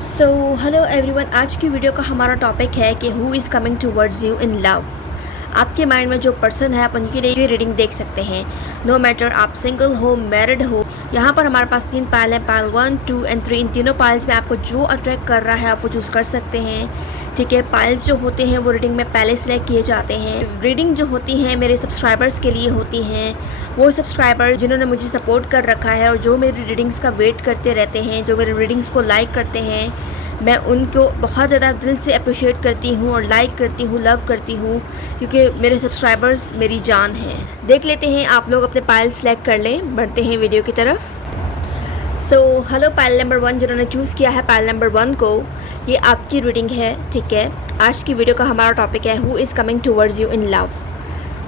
So hello everyone, आज की video का हमारा टॉपिक है कि who is coming towards you in love. आपके माइंड में जो पर्सन है आप उनके लिए रीडिंग देख सकते हैं। नो मैटर आप सिंगल हो मैरिड हो। यहाँ पर हमारे पास 3 पायल हैं, पायल 1, 2 एंड 3। इन तीनों पायल्स में आपको जो अट्रैक्ट कर रहा है आप वो चूज़ कर सकते हैं। ठीक है, पायल्स जो होते हैं वो रीडिंग में पहले सिलेक्ट किए जाते हैं। रीडिंग जो होती हैं मेरे सब्सक्राइबर्स के लिए होती हैं, वो सब्सक्राइबर जिन्होंने मुझे सपोर्ट कर रखा है और जो मेरी रीडिंग्स का वेट करते रहते हैं, जो मेरी रीडिंग्स को लाइक करते हैं, मैं उनको बहुत ज़्यादा दिल से अप्रिशिएट करती हूँ और लाइक करती हूँ, लव करती हूँ, क्योंकि मेरे सब्सक्राइबर्स मेरी जान हैं। देख लेते हैं, आप लोग अपने पायल सेलेक्ट कर लें। बढ़ते हैं वीडियो की तरफ। सो हेलो पायल नंबर 1, जिन्होंने चूज़ किया है पायल नंबर 1 को, ये आपकी रीडिंग है। ठीक है, आज की वीडियो का हमारा टॉपिक है who is coming towards you in love.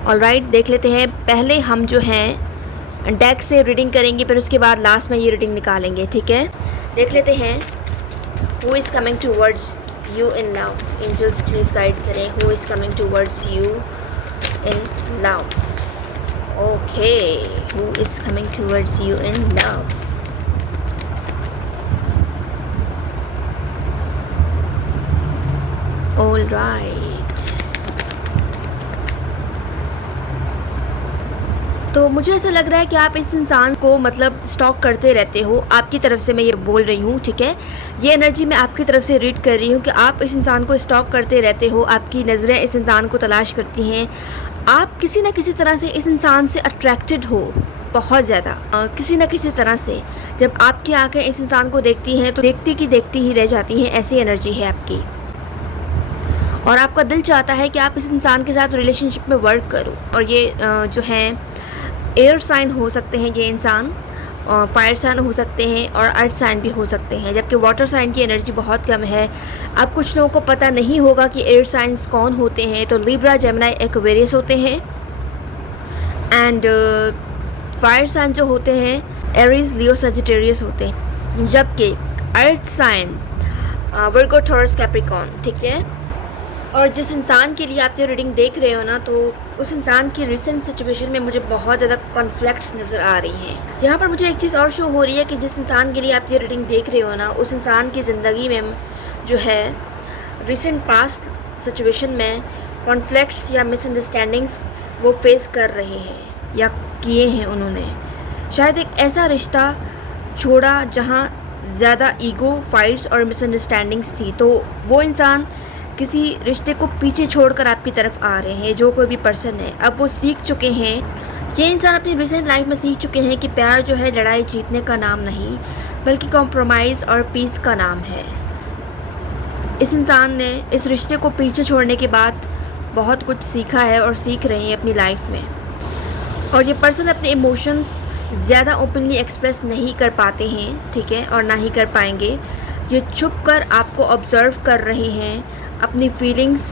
Alright, देख लेते हैं। पहले हम जो हैं डेक से रीडिंग करेंगे, फिर उसके बाद लास्ट में ये रीडिंग निकालेंगे। ठीक है, देख लेते हैं Who is coming towards you in love? Angels please guide करें। Who is coming towards you in love? Okay, who is coming towards you in love? All right. तो मुझे ऐसा लग रहा है कि आप इस इंसान को मतलब स्टॉक करते रहते हो। आपकी तरफ से मैं ये बोल रही हूँ। ठीक है, ये एनर्जी मैं आपकी तरफ से रीड कर रही हूँ कि आप इस इंसान को स्टॉक करते रहते हो। आपकी नज़रें इस इंसान को तलाश करती हैं। आप किसी न किसी तरह से इस इंसान से अट्रैक्टेड हो बहुत ज़्यादा, किसी न किसी तरह से। जब आपकी आँखें इस इंसान को देखती हैं तो देखती की देखती ही रह जाती हैं। ऐसी एनर्जी है आपकी और आपका दिल चाहता है कि आप इस इंसान के साथ रिलेशनशिप में वर्क करो। और ये जो हैं एयर साइन हो सकते हैं ये इंसान, और फायर साइन हो सकते हैं और अर्थ साइन भी हो सकते हैं, जबकि वाटर साइन की एनर्जी बहुत कम है। अब कुछ लोगों को पता नहीं होगा कि एयर साइंस कौन होते हैं। तो लिब्रा, जेमिनी, एक्वेरियस होते हैं। एंड फायर साइन जो होते हैं एरीज, लियो, सजिटेरियस होते हैं, जबकि अर्थ साइन वर्गो, टॉरस, कैप्रिकॉर्न। ठीक है, और जिस इंसान के लिए आप ये रीडिंग देख रहे हो ना, तो उस इंसान की रिसेंट सिचुएशन में मुझे बहुत ज़्यादा कॉन्फ्लिक्ट्स नज़र आ रही हैं। यहाँ पर मुझे एक चीज़ और शो हो रही है कि जिस इंसान के लिए आप ये रीडिंग देख रहे हो ना, उस इंसान की ज़िंदगी में जो है रिसेंट पास्ट सिचुएशन में कॉन्फ्लिक्ट्स या मिसअंडरस्टैंडिंग्स वो फेस कर रहे हैं या किए हैं उन्होंने। शायद एक ऐसा रिश्ता छोड़ा जहाँ ज़्यादा ईगो, फाइट्स और मिसअंडरस्टैंडिंग्स थी। तो वो इंसान किसी रिश्ते को पीछे छोड़कर आपकी तरफ आ रहे हैं। जो कोई भी पर्सन है अब वो सीख चुके हैं, ये इंसान अपनी रिसेंट लाइफ में सीख चुके हैं कि प्यार जो है लड़ाई जीतने का नाम नहीं, बल्कि कॉम्प्रोमाइज़ और पीस का नाम है। इस इंसान ने इस रिश्ते को पीछे छोड़ने के बाद बहुत कुछ सीखा है और सीख रहे हैं अपनी लाइफ में। और ये पर्सन अपने इमोशंस ज़्यादा ओपनली एक्सप्रेस नहीं कर पाते हैं। ठीक है, और ना ही कर पाएंगे। ये छुप कर आपको ऑब्ज़र्व कर रहे हैं, अपनी फीलिंग्स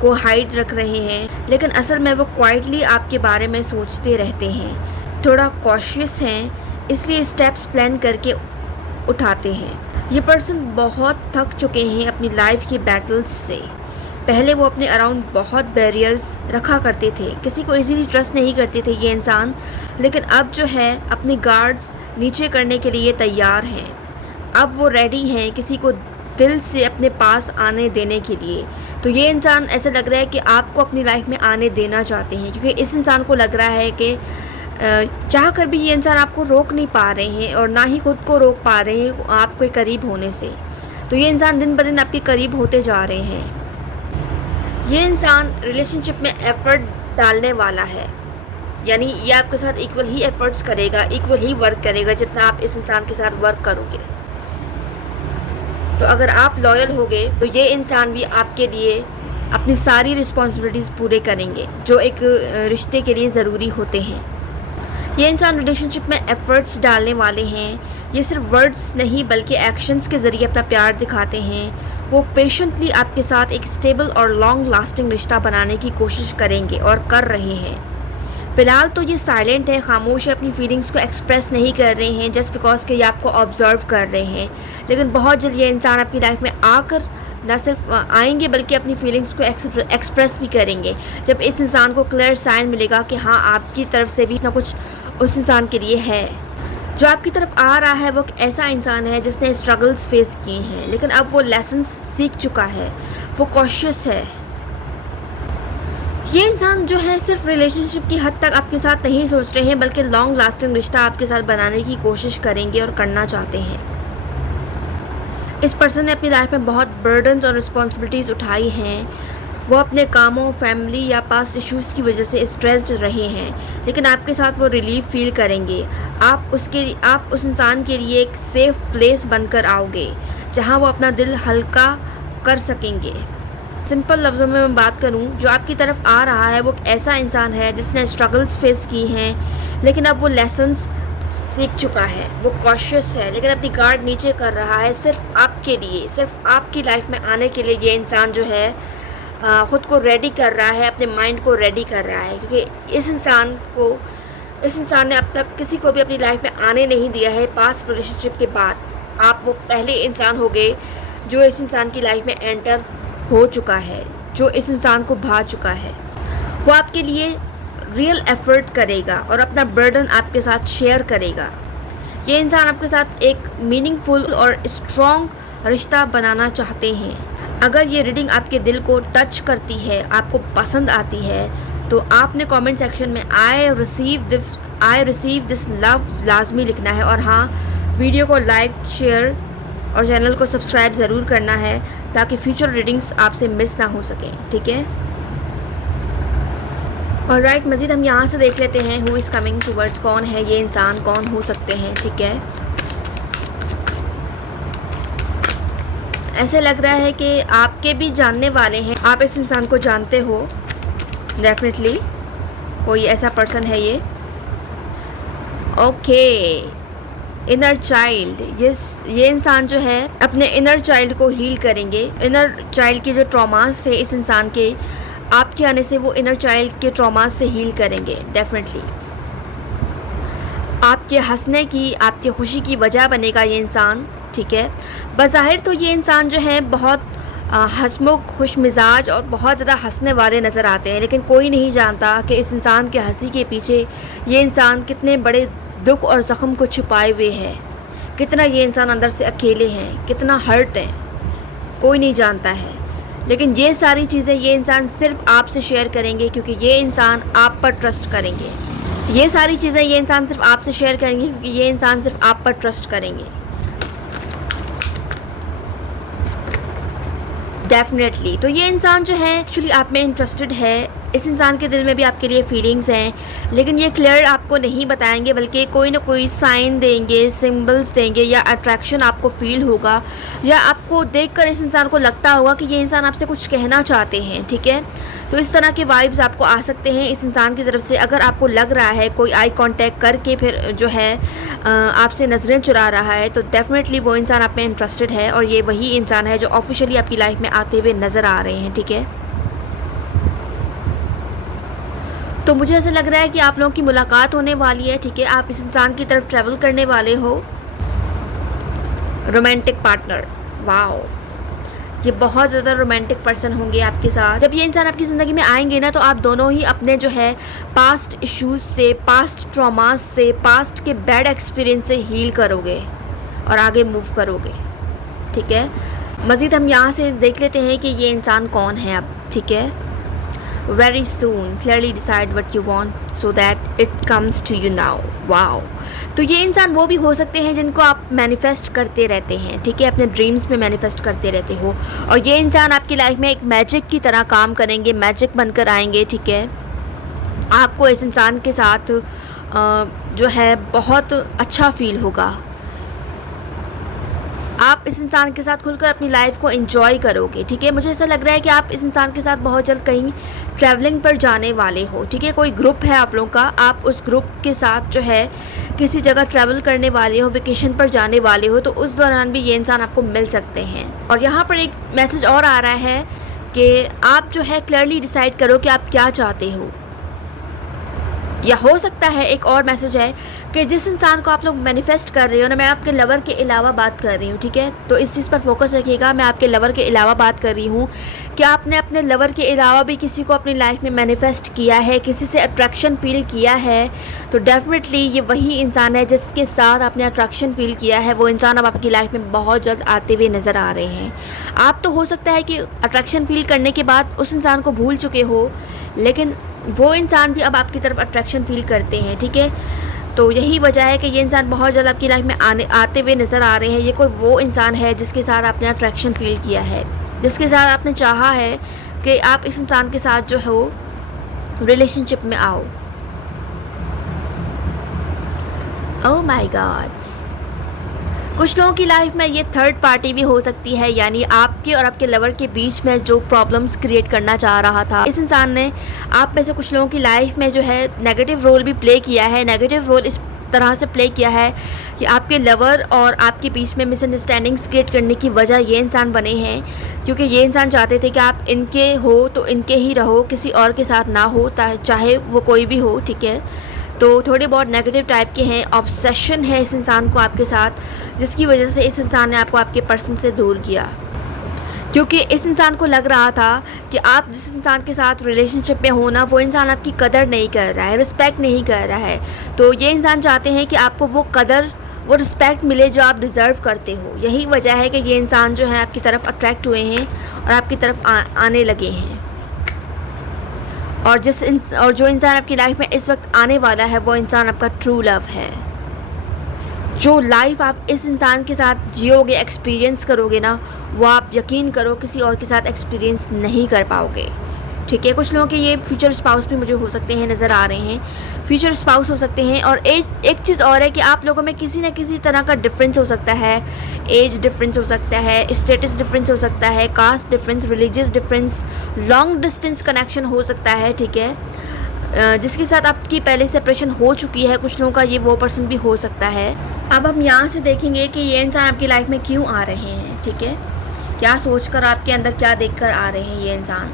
को हाइड रख रहे हैं, लेकिन असल में वो क्वाइटली आपके बारे में सोचते रहते हैं। थोड़ा कॉशियस हैं, इसलिए स्टेप्स प्लान करके उठाते हैं। ये पर्सन बहुत थक चुके हैं अपनी लाइफ की बैटल्स से। पहले वो अपने अराउंड बहुत बैरियर्स रखा करते थे, किसी को इजीली ट्रस्ट नहीं करते थे ये इंसान, लेकिन अब जो है अपनी गार्ड्स नीचे करने के लिए तैयार हैं। अब वो रेडी हैं किसी को दिल से अपने पास आने देने के लिए। तो ये इंसान ऐसा लग रहा है कि आपको अपनी लाइफ में आने देना चाहते हैं, क्योंकि इस इंसान को लग रहा है कि चाह कर भी ये इंसान आपको रोक नहीं पा रहे हैं और ना ही खुद को रोक पा रहे हैं आपके करीब होने से। तो ये इंसान दिन ब दिन आपके करीब होते जा रहे हैं। ये इंसान रिलेशनशिप में एफ़र्ट डालने वाला है, यानी ये आपके साथ इक्वल ही एफ़र्ट्स करेगा, इक्वल ही वर्क करेगा जितना आप इस इंसान के साथ वर्क करोगे। तो अगर आप लॉयल होगे तो ये इंसान भी आपके लिए अपनी सारी रिस्पॉन्सिबिलिटीज़ पूरे करेंगे जो एक रिश्ते के लिए ज़रूरी होते हैं। ये इंसान रिलेशनशिप में एफ़र्ट्स डालने वाले हैं। ये सिर्फ वर्ड्स नहीं बल्कि एक्शंस के ज़रिए अपना प्यार दिखाते हैं। वो पेशेंटली आपके साथ एक स्टेबल और लॉन्ग लास्टिंग रिश्ता बनाने की कोशिश करेंगे और कर रहे हैं। फ़िलहाल तो ये साइलेंट है, खामोश है, अपनी फीलिंग्स को एक्सप्रेस नहीं कर रहे हैं जस्ट बिकॉज कि ये आपको ऑब्ज़र्व कर रहे हैं। लेकिन बहुत जल्द ये इंसान आपकी लाइफ में आकर न सिर्फ आएंगे बल्कि अपनी फीलिंग्स को एक्सप्रेस भी करेंगे, जब इस इंसान को क्लियर साइन मिलेगा कि हाँ आपकी तरफ से भी ना कुछ उस इंसान के लिए है। जो आपकी तरफ आ रहा है वो एक ऐसा इंसान है जिसने स्ट्रगल्स फेस किए हैं, लेकिन अब वो लेसन्स सीख चुका है, वो कॉशियस है। ये इंसान जो है सिर्फ रिलेशनशिप की हद तक आपके साथ नहीं सोच रहे हैं, बल्कि लॉन्ग लास्टिंग रिश्ता आपके साथ बनाने की कोशिश करेंगे और करना चाहते हैं। इस पर्सन ने अपनी लाइफ में बहुत बर्डन्स और रिस्पॉन्सिबिलिटीज़ उठाई हैं। वो अपने कामों, फैमिली या पास्ट इश्यूज़ की वजह से स्ट्रेस्ड रहे हैं, लेकिन आपके साथ वो रिलीफ फील करेंगे। आप उस इंसान के लिए एक सेफ़ प्लेस बनकर आओगे जहां वो अपना दिल हल्का कर सकेंगे। सिंपल लफ्ज़ों में मैं बात करूं, जो आपकी तरफ आ रहा है वो एक ऐसा इंसान है जिसने स्ट्रगल्स फेस की हैं, लेकिन अब वो लेसन्स सीख चुका है, वो कॉशियस है, लेकिन अपनी गार्ड नीचे कर रहा है सिर्फ आपके लिए, सिर्फ आपकी लाइफ में आने के लिए। ये इंसान जो है ख़ुद को रेडी कर रहा है, अपने माइंड को रेडी कर रहा है, क्योंकि इस इंसान ने अब तक किसी को भी अपनी लाइफ में आने नहीं दिया है। पास्ट रिलेशनशिप के बाद आप वो पहले इंसान हो गए जो इस इंसान की लाइफ में एंटर हो चुका है, जो इस इंसान को भा चुका है। वो आपके लिए रियल एफर्ट करेगा और अपना बर्डन आपके साथ शेयर करेगा। ये इंसान आपके साथ एक मीनिंगफुल और स्ट्रॉन्ग रिश्ता बनाना चाहते हैं। अगर ये रीडिंग आपके दिल को टच करती है, आपको पसंद आती है, तो आपने कमेंट सेक्शन में आई रिसीव दिस लव लाजमी लिखना है। और हाँ, वीडियो को लाइक, शेयर और चैनल को सब्सक्राइब ज़रूर करना है ताकि फ्यूचर रीडिंग्स आपसे मिस ना हो सकें, ठीक है। और राइट, मज़ीद हम यहाँ से देख लेते हैं हु इज़ कमिंग टूवर्ड्स, कौन है ये इंसान, कौन हो सकते हैं, ठीक है। ऐसे लग रहा है कि आपके भी जानने वाले हैं, आप इस इंसान को जानते हो, डेफिनेटली कोई ऐसा पर्सन है ये। ओके, इनर चाइल्ड, ये इंसान जो है अपने इनर चाइल्ड को हील करेंगे। इनर चाइल्ड के जो ट्रॉमास थे इस इंसान के, आपके आने से वो इनर चाइल्ड के ट्रॉमास से हील करेंगे डेफिनेटली। आपके हंसने की, आपकी खुशी की वजह बनेगा ये इंसान, ठीक है। बज़ाहिर तो ये इंसान जो है बहुत हंसमुख, खुश मिजाज और बहुत ज़्यादा हंसने वाले नज़र आते हैं, लेकिन कोई नहीं जानता कि इस इंसान के हंसी के पीछे ये इंसान कितने बड़े दुख और ज़ख्म को छुपाए हुए है, कितना ये इंसान अंदर से अकेले हैं, कितना हर्ट है, कोई नहीं जानता है। लेकिन ये सारी चीज़ें ये इंसान सिर्फ आपसे शेयर करेंगे, क्योंकि ये इंसान आप पर ट्रस्ट करेंगे। ये सारी चीज़ें ये इंसान सिर्फ आपसे शेयर करेंगे क्योंकि ये इंसान सिर्फ आप पर ट्रस्ट करेंगे डेफिनेटली। तो ये इंसान जो है एक्चुअली आप में इंटरेस्टेड है। इस इंसान के दिल में भी आपके लिए फीलिंग्स हैं, लेकिन ये क्लियर आपको नहीं बताएंगे, बल्कि कोई ना कोई साइन देंगे, सिंबल्स देंगे, या अट्रैक्शन आपको फील होगा, या आपको देखकर इस इंसान को लगता होगा कि ये इंसान आपसे कुछ कहना चाहते हैं, ठीक है। तो इस तरह के वाइब्स आपको आ सकते हैं इस इंसान की तरफ से। अगर आपको लग रहा है कोई आई कांटेक्ट करके फिर जो है आपसे नज़रें चुरा रहा है, तो डेफिनेटली वो इंसान आप में इंटरेस्टेड है, और ये वही इंसान है जो ऑफिशियली आपकी लाइफ में आते हुए नज़र आ रहे हैं, ठीक है। तो मुझे ऐसा लग रहा है कि आप लोगों की मुलाकात होने वाली है, ठीक है। आप इस इंसान की तरफ ट्रैवल करने वाले हो। रोमांटिक पार्टनर, वाओ, ये बहुत ज़्यादा रोमांटिक पर्सन होंगे आपके साथ। जब ये इंसान आपकी ज़िंदगी में आएंगे ना, तो आप दोनों ही अपने जो है पास्ट इश्यूज़ से, पास्ट ट्रॉमास से, पास्ट के बैड एक्सपीरियंस से हील करोगे और आगे मूव करोगे, ठीक है। मज़ीद हम यहाँ से देख लेते हैं कि ये इंसान कौन है अब, ठीक है। Very soon, clearly decide what you want so that it comes to you now. Wow. तो ये इंसान वो भी हो सकते हैं जिनको आप मैनिफेस्ट करते रहते हैं, ठीक है, अपने ड्रीम्स में मैनिफेस्ट करते रहते हो, और ये इंसान आपकी लाइफ में एक मैजिक की तरह काम करेंगे, मैजिक बनकर आएंगे, ठीक है। आपको इस इंसान के साथ जो है बहुत अच्छा फील होगा। आप इस इंसान के साथ खुलकर अपनी लाइफ को एंजॉय करोगे, ठीक है। मुझे ऐसा लग रहा है कि आप इस इंसान के साथ बहुत जल्द कहीं ट्रैवलिंग पर जाने वाले हो, ठीक है। कोई ग्रुप है आप लोगों का, आप उस ग्रुप के साथ जो है किसी जगह ट्रैवल करने वाले हो, वेकेशन पर जाने वाले हो, तो उस दौरान भी ये इंसान आपको मिल सकते हैं। और यहाँ पर एक मैसेज और आ रहा है कि आप जो है क्लियरली डिसाइड करो कि आप क्या चाहते हो। या हो सकता है एक और मैसेज है कि जिस इंसान को आप लोग मैनिफेस्ट कर रहे हो ना, मैं आपके लवर के अलावा बात कर रही हूँ, ठीक है। तो इस चीज़ पर फोकस रखिएगा, मैं आपके लवर के अलावा बात कर रही हूँ कि आपने अपने लवर के अलावा भी किसी को अपनी लाइफ में मैनिफेस्ट किया है, किसी से अट्रैक्शन फील किया है, तो डेफिनेटली ये वही इंसान है जिसके साथ आपने अट्रैक्शन फील किया है। वो इंसान अब आपकी लाइफ में बहुत जल्द आते हुए नज़र आ रहे हैं। आप तो हो सकता है कि अट्रैक्शन फील करने के बाद उस इंसान को भूल चुके हो, लेकिन वो इंसान भी अब आपकी तरफ अट्रैक्शन फील करते हैं, ठीक है। तो यही वजह है कि ये इंसान बहुत जल्द आपकी लाइफ में आते हुए नज़र आ रहे हैं। ये कोई वो इंसान है जिसके साथ आपने अट्रैक्शन फील किया है, जिसके साथ आपने चाहा है कि आप इस इंसान के साथ जो हो रिलेशनशिप में आओ। Oh my God. कुछ लोगों की लाइफ में ये थर्ड पार्टी भी हो सकती है, यानी आपके और आपके लवर के बीच में जो प्रॉब्लम्स क्रिएट करना चाह रहा था, इस इंसान ने आप में से कुछ लोगों की लाइफ में जो है नेगेटिव रोल भी प्ले किया है। नेगेटिव रोल इस तरह से प्ले किया है कि आपके लवर और आपके बीच में मिसअंडरस्टैंडिंग्स क्रिएट करने की वजह ये इंसान बने हैं, क्योंकि ये इंसान चाहते थे कि आप इनके हो तो इनके ही रहो, किसी और के साथ ना हो, चाहे वो कोई भी हो, ठीक है। तो थोड़े बहुत नेगेटिव टाइप के हैं, ऑब्सेशन है इस इंसान को आपके साथ, जिसकी वजह से इस इंसान ने आपको आपके पर्सन से दूर किया, क्योंकि इस इंसान को लग रहा था कि आप जिस इंसान के साथ रिलेशनशिप में हो ना, वो इंसान आपकी कदर नहीं कर रहा है, रिस्पेक्ट नहीं कर रहा है। तो ये इंसान चाहते हैं कि आपको वो कदर, वो रिस्पेक्ट मिले जो आप डिज़र्व करते हो। यही वजह है कि ये इंसान जो है आपकी तरफ अट्रैक्ट हुए हैं और आपकी तरफ आने लगे हैं। और जो इंसान आपकी लाइफ में इस वक्त आने वाला है, वो इंसान आपका ट्रू लव है। जो लाइफ आप इस इंसान के साथ जियोगे, एक्सपीरियंस करोगे ना, वो आप यकीन करो किसी और के साथ एक्सपीरियंस नहीं कर पाओगे, ठीक है। कुछ लोगों के ये फ्यूचर स्पाउस भी मुझे हो सकते हैं, नज़र आ रहे हैं, फ्यूचर स्पाउस हो सकते हैं। और एक चीज़ और है कि आप लोगों में किसी न किसी तरह का डिफरेंस हो सकता है, एज डिफरेंस हो सकता है, स्टेटस डिफरेंस हो सकता है, caste difference, religious difference, long distance connection हो सकता है, ठीक है, जिसके साथ आपकी पहले सेपरेशन हो चुकी है। कुछ लोगों का ये वो पर्सन भी हो सकता है। अब हम यहाँ से देखेंगे कि ये इंसान आपकी लाइफ में क्यों आ रहे हैं, ठीक है, क्या सोचकर, आपके अंदर क्या देखकर आ रहे हैं ये इंसान।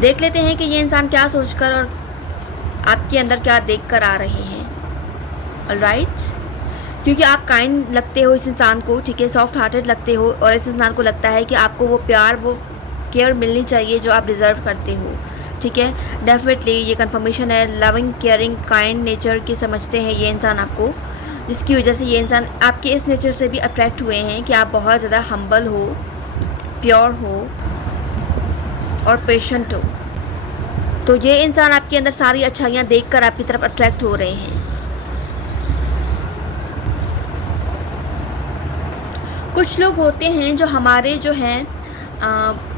देख लेते हैं कि ये इंसान क्या सोचकर और आपके अंदर क्या देखकर आ रहे हैं। ऑलराइट, क्योंकि आप काइंड लगते हो इस इंसान को, ठीक है, सॉफ्ट हार्टेड लगते हो, और इस इंसान को लगता है कि आपको वो प्यार, वो केयर मिलनी चाहिए जो आप डिज़र्व करते हो, ठीक है। डेफिनेटली ये कंफर्मेशन है, लविंग, केयरिंग, काइंड नेचर की समझते हैं ये इंसान आपको, जिसकी वजह से ये इंसान आपके इस नेचर से भी अट्रैक्ट हुए हैं कि आप बहुत ज़्यादा हम्बल हो, प्योर हो और पेशेंट हो। तो ये इंसान आपके अंदर सारी अच्छाइयाँ देखकर आपकी तरफ अट्रैक्ट हो रहे हैं। कुछ लोग होते हैं जो हमारे जो हैं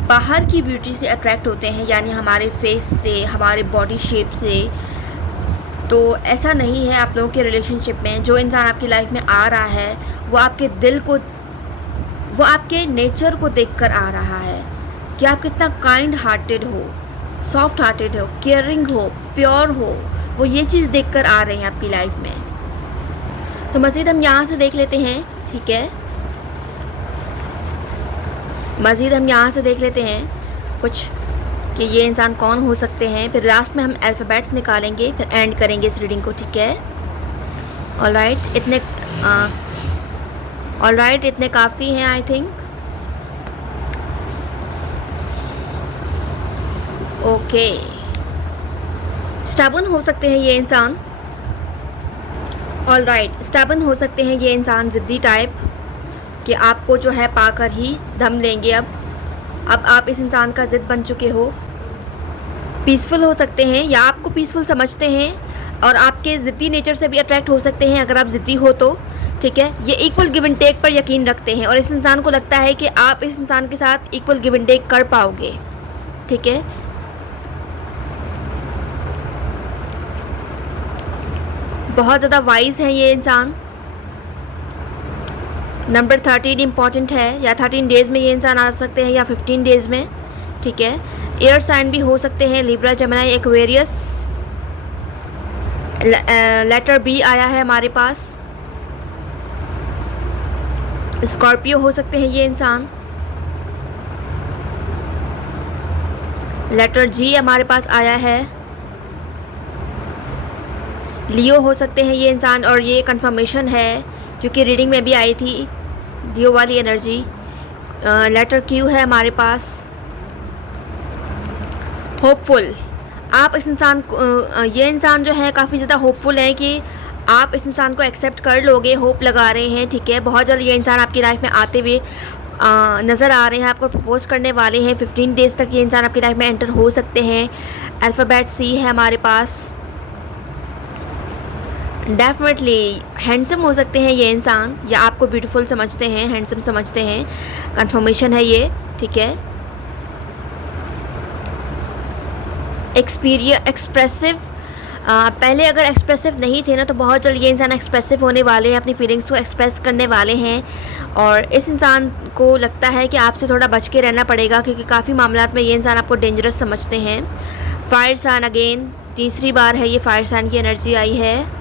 बाहर की ब्यूटी से अट्रैक्ट होते हैं, यानी हमारे फेस से, हमारे बॉडी शेप से। तो ऐसा नहीं है आप लोगों के रिलेशनशिप में। जो इंसान आपकी लाइफ में आ रहा है, वो आपके दिल को, वो आपके नेचर को देखकर आ रहा है कि आप कितना काइंड हार्टेड हो, सॉफ्ट हार्टेड हो, केयरिंग हो, प्योर हो। वो ये चीज़ देखकर आ रहे हैं आपकी लाइफ में। तो मज़ीद हम यहाँ से देख लेते हैं, ठीक है, मज़ीद हम यहाँ से देख लेते हैं कुछ कि ये इंसान कौन हो सकते हैं। फिर लास्ट में हम अल्फ़ाबेट्स निकालेंगे, फिर एंड करेंगे इस रीडिंग को, ठीक है। ऑलराइट, इतने काफ़ी हैं आई थिंक। ओके, स्टबर्न हो सकते हैं ये इंसान। ऑलराइट, स्टबर्न हो सकते हैं ये इंसान, ज़िद्दी टाइप, कि आपको जो है पाकर ही दम लेंगे। अब आप इस इंसान का ज़िद बन चुके हो। पीसफुल हो सकते हैं, या आपको पीसफुल समझते हैं और आपके ज़िद्दी नेचर से भी अट्रैक्ट हो सकते हैं अगर आप ज़िद्दी हो तो, ठीक है। ये इक्वल गिव एंड टेक पर यकीन रखते हैं और इस इंसान को लगता है कि आप इस इंसान के साथ इक्वल गिव एंड टेक कर पाओगे, ठीक है। बहुत ज़्यादा वाइज है ये इंसान। नंबर 13 इम्पॉर्टेंट है, या 13 डेज़ में ये इंसान आ सकते हैं या 15 डेज़ में, ठीक है। एयर साइन भी हो सकते हैं, Libra, Gemini, Aquarius. Letter B आया है हमारे पास। स्कॉर्पियो हो सकते हैं ये इंसान। लेटर जी हमारे पास आया है। लियो हो सकते हैं ये इंसान, और ये कंफर्मेशन है क्योंकि रीडिंग में भी आई थी लियो वाली एनर्जी। लेटर क्यू है हमारे पास, होपफुल। आप इस इंसान को ये इंसान जो है काफ़ी ज़्यादा होपफुल है कि आप इस इंसान को एक्सेप्ट कर लोगे, होप लगा रहे हैं, ठीक है। बहुत जल्द ये इंसान आपकी लाइफ में आते हुए नज़र आ रहे हैं, आपको प्रपोज करने वाले हैं। 15 डेज़ तक ये इंसान आपकी लाइफ में एंटर हो सकते हैं। अल्फ़ाबेट सी है हमारे पास। डेफिनेटली हैंडसम हो सकते हैं ये इंसान, या आपको ब्यूटीफुल समझते हैं, हैंडसम समझते हैं, कंफर्मेशन है ये, ठीक है। एक्सप्रेसिव, पहले अगर एक्सप्रेसिव नहीं थे ना, तो बहुत जल्द ये इंसान एक्सप्रेसिव होने वाले हैं, अपनी फीलिंग्स को एक्सप्रेस करने वाले हैं। और इस इंसान को लगता है कि आपसे थोड़ा बच के रहना पड़ेगा, क्योंकि काफ़ी मामलात में ये इंसान आपको डेंजरस समझते हैं। फायर साइन अगेन, तीसरी बार है ये फायर साइन की एनर्जी आई है।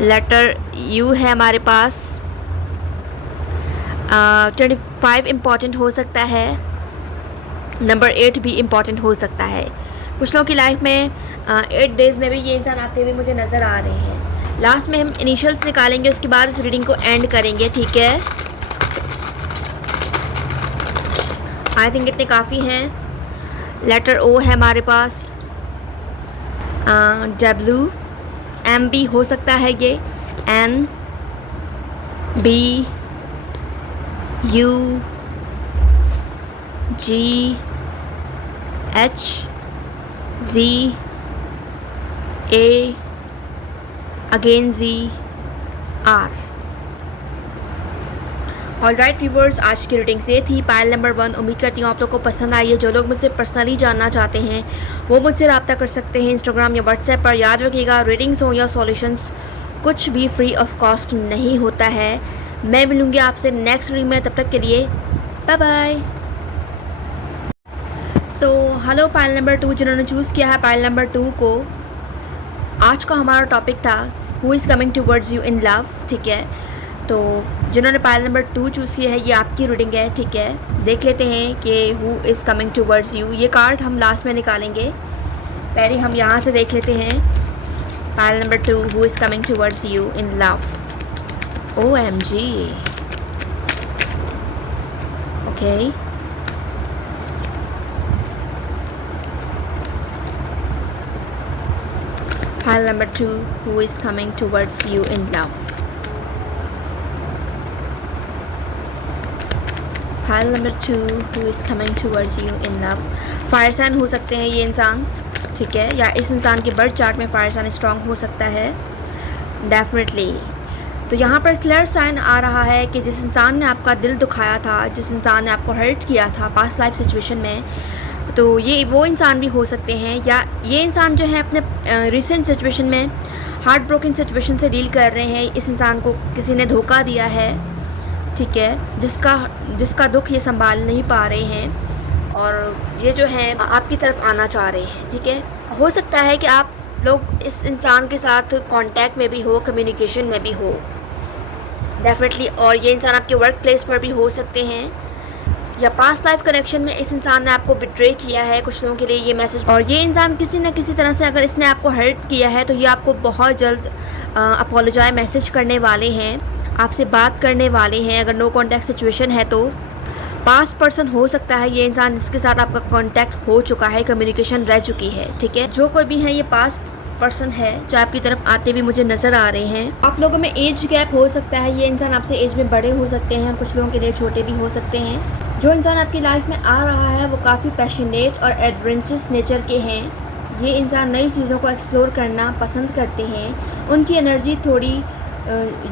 लेटर यू है हमारे पास। 25 इम्पॉर्टेंट हो सकता है, नंबर 8 भी इम्पॉर्टेंट हो सकता है। कुछ लोगों की लाइफ में 8 डेज़ में भी ये इंसान आते हुए मुझे नज़र आ रहे हैं। लास्ट में हम इनिशियल्स निकालेंगे, उसके बाद इस रीडिंग को एंड करेंगे, ठीक है। आई थिंक इतने काफ़ी हैं। लेटर ओ है हमारे पास। डब्ल्यू, एम बी हो सकता है ये, N B, U, G, H, G, A, again G, R. All right viewers, आज की रीडिंग्स ये थी पायल नंबर 1। उम्मीद करती हूँ आप लोग को पसंद आई है। जो लोग मुझसे पर्सनली जानना चाहते हैं वो मुझसे रब्ता कर सकते हैं इंस्टाग्राम या व्हाट्सएप पर। याद रखिएगा, रीडिंग्स हो या सॉल्यूशंस, कुछ भी फ्री ऑफ कॉस्ट नहीं होता है। मैं मिलूँगी आपसे नेक्स्ट रीडिंग में, तब तक के लिए bye bye. So hello pile number 2, जिन्होंने चूज़ किया है पायल नंबर 2 को, आज का हमारा टॉपिक था who is coming towards you in love, ठीक है। तो जिन्होंने पायल नंबर 2 चूज़ किया है, ये आपकी रीडिंग है, ठीक है। देख लेते हैं कि who is coming towards you. ये कार्ड हम लास्ट में निकालेंगे, पहले हम यहाँ से देख लेते हैं। पायल number 2, who is coming towards you in love. OMG, okay. Pile number 2, who is coming towards you in love. Pile number 2, who is coming towards you in love. Fire sign हो सकते हैं ये इंसान, ठीक है, या इस इंसान के बर्थ चार्ट में फायर साइन स्ट्रांग हो सकता है डेफिनेटली। तो यहाँ पर क्लियर साइन आ रहा है कि जिस इंसान ने आपका दिल दुखाया था, जिस इंसान ने आपको हर्ट किया था पास्ट लाइफ सिचुएशन में, तो ये वो इंसान भी हो सकते हैं, या ये इंसान जो है अपने रिसेंट सिचुएशन में हार्ट ब्रोकन सिचुएशन से डील कर रहे हैं। इस इंसान को किसी ने धोखा दिया है, ठीक है, जिसका दुख ये संभाल नहीं पा रहे हैं, और ये जो है आपकी तरफ आना चाह रहे हैं, ठीक है। हो सकता है कि आप लोग इस इंसान के साथ कांटेक्ट में भी हो, कम्युनिकेशन में भी हो डेफिनेटली, और ये इंसान आपके वर्क प्लेस पर भी हो सकते हैं, या पास्ट लाइफ कनेक्शन में इस इंसान ने आपको बिट्रे किया है। कुछ लोगों के लिए ये मैसेज, और ये इंसान किसी न किसी तरह से अगर इसने आपको हर्ट किया है तो ये आपको बहुत जल्द अपोलोजाइज मैसेज करने वाले हैं, आपसे बात करने वाले हैं। अगर नो कांटेक्ट सिचुएशन है तो पास्ट पर्सन हो सकता है ये इंसान जिसके साथ आपका कांटेक्ट हो चुका है, कम्युनिकेशन रह चुकी है, ठीक है। जो कोई भी है ये पास्ट पर्सन है जो आपकी तरफ आते हुए मुझे नज़र आ रहे हैं। आप लोगों में एज गैप हो सकता है, ये इंसान आपसे एज में बड़े हो सकते हैं, कुछ लोगों के लिए छोटे भी हो सकते हैं। जो इंसान आपकी लाइफ में आ रहा है वो काफ़ी पैशनेट और एडवेंचरस नेचर के हैं। ये इंसान नई चीज़ों को एक्सप्लोर करना पसंद करते हैं। उनकी एनर्जी थोड़ी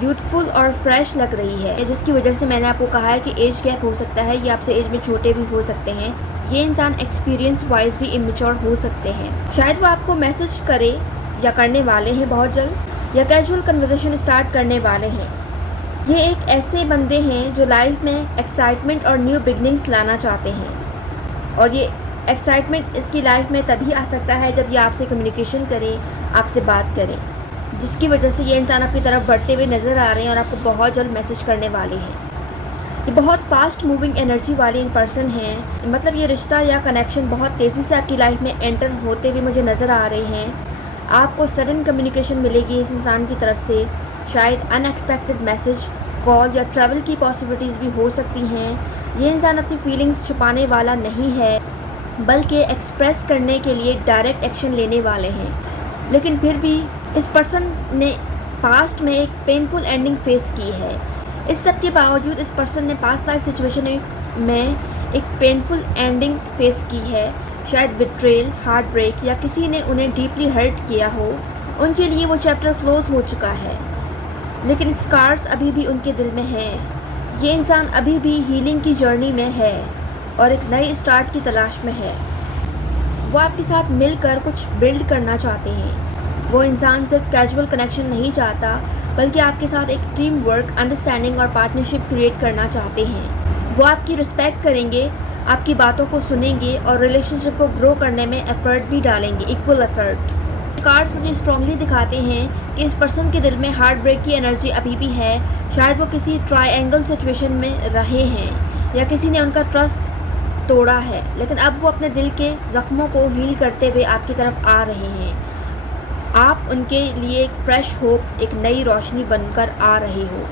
यूथफुल और फ्रेश लग रही है, जिसकी वजह से मैंने आपको कहा है कि एज गैप हो सकता है, ये आपसे एज में छोटे भी हो सकते हैं। ये इंसान एक्सपीरियंस वाइज भी इमेच्योर हो सकते हैं। शायद वो आपको मैसेज करे या करने वाले हैं बहुत जल्द, या कैजुअल कन्वर्सेशन स्टार्ट करने वाले हैं। ये एक ऐसे बंदे हैं जो लाइफ में एक्साइटमेंट और न्यू बिगनिंग्स लाना चाहते हैं, और ये एक्साइटमेंट इसकी लाइफ में तभी आ सकता है जब ये आपसे कम्युनिकेशन करें, आपसे बात करें, जिसकी वजह से ये इंसान आपकी तरफ बढ़ते हुए नज़र आ रहे हैं और आपको बहुत जल्द मैसेज करने वाले हैं। ये बहुत फास्ट मूविंग एनर्जी वाले पर्सन हैं, मतलब ये रिश्ता या कनेक्शन बहुत तेज़ी से आपकी लाइफ में एंटर होते हुए मुझे नज़र आ रहे हैं। आपको सडन कम्युनिकेशन मिलेगी इस इंसान की तरफ से, शायद अनएक्सपेक्टेड मैसेज, कॉल या ट्रैवल की पॉसिबिलिटीज़ भी हो सकती हैं। ये इंसान अपनी फीलिंग्स छुपाने वाला नहीं है, बल्कि एक्सप्रेस करने के लिए डायरेक्ट एक्शन लेने वाले हैं। लेकिन फिर भी इस पर्सन ने पास्ट में एक पेनफुल एंडिंग फेस की है। इस सब के बावजूद इस पर्सन ने पास्ट लाइफ सिचुएशन में एक पेनफुल एंडिंग फेस की है। शायद बिट्रेल, हार्ट ब्रेक या किसी ने उन्हें डीपली हर्ट किया हो। उनके लिए वो चैप्टर क्लोज हो चुका है, लेकिन स्कार्स अभी भी उनके दिल में हैं। ये इंसान अभी भी हीलिंग की जर्नी में है और एक नई स्टार्ट की तलाश में है। वो आपके साथ मिलकर कुछ बिल्ड करना चाहते हैं। वो इंसान सिर्फ कैजुअल कनेक्शन नहीं चाहता, बल्कि आपके साथ एक टीम वर्क, अंडरस्टैंडिंग और पार्टनरशिप क्रिएट करना चाहते हैं। वो आपकी रिस्पेक्ट करेंगे, आपकी बातों को सुनेंगे और रिलेशनशिप को ग्रो करने में एफर्ट भी डालेंगे, इक्वल एफर्ट। कार्ड्स मुझे स्ट्रांगली दिखाते हैं कि इस पर्सन के दिल में हार्ट ब्रेक की एनर्जी अभी भी है। शायद वो किसी ट्रायंगल सिचुएशन में रहे हैं या किसी ने उनका ट्रस्ट तोड़ा है, लेकिन अब वो अपने दिल के ज़ख्मों को हील करते हुए आपकी तरफ आ रहे हैं। आप उनके लिए एक फ्रेश होप, एक नई रोशनी बनकर आ रहे हो।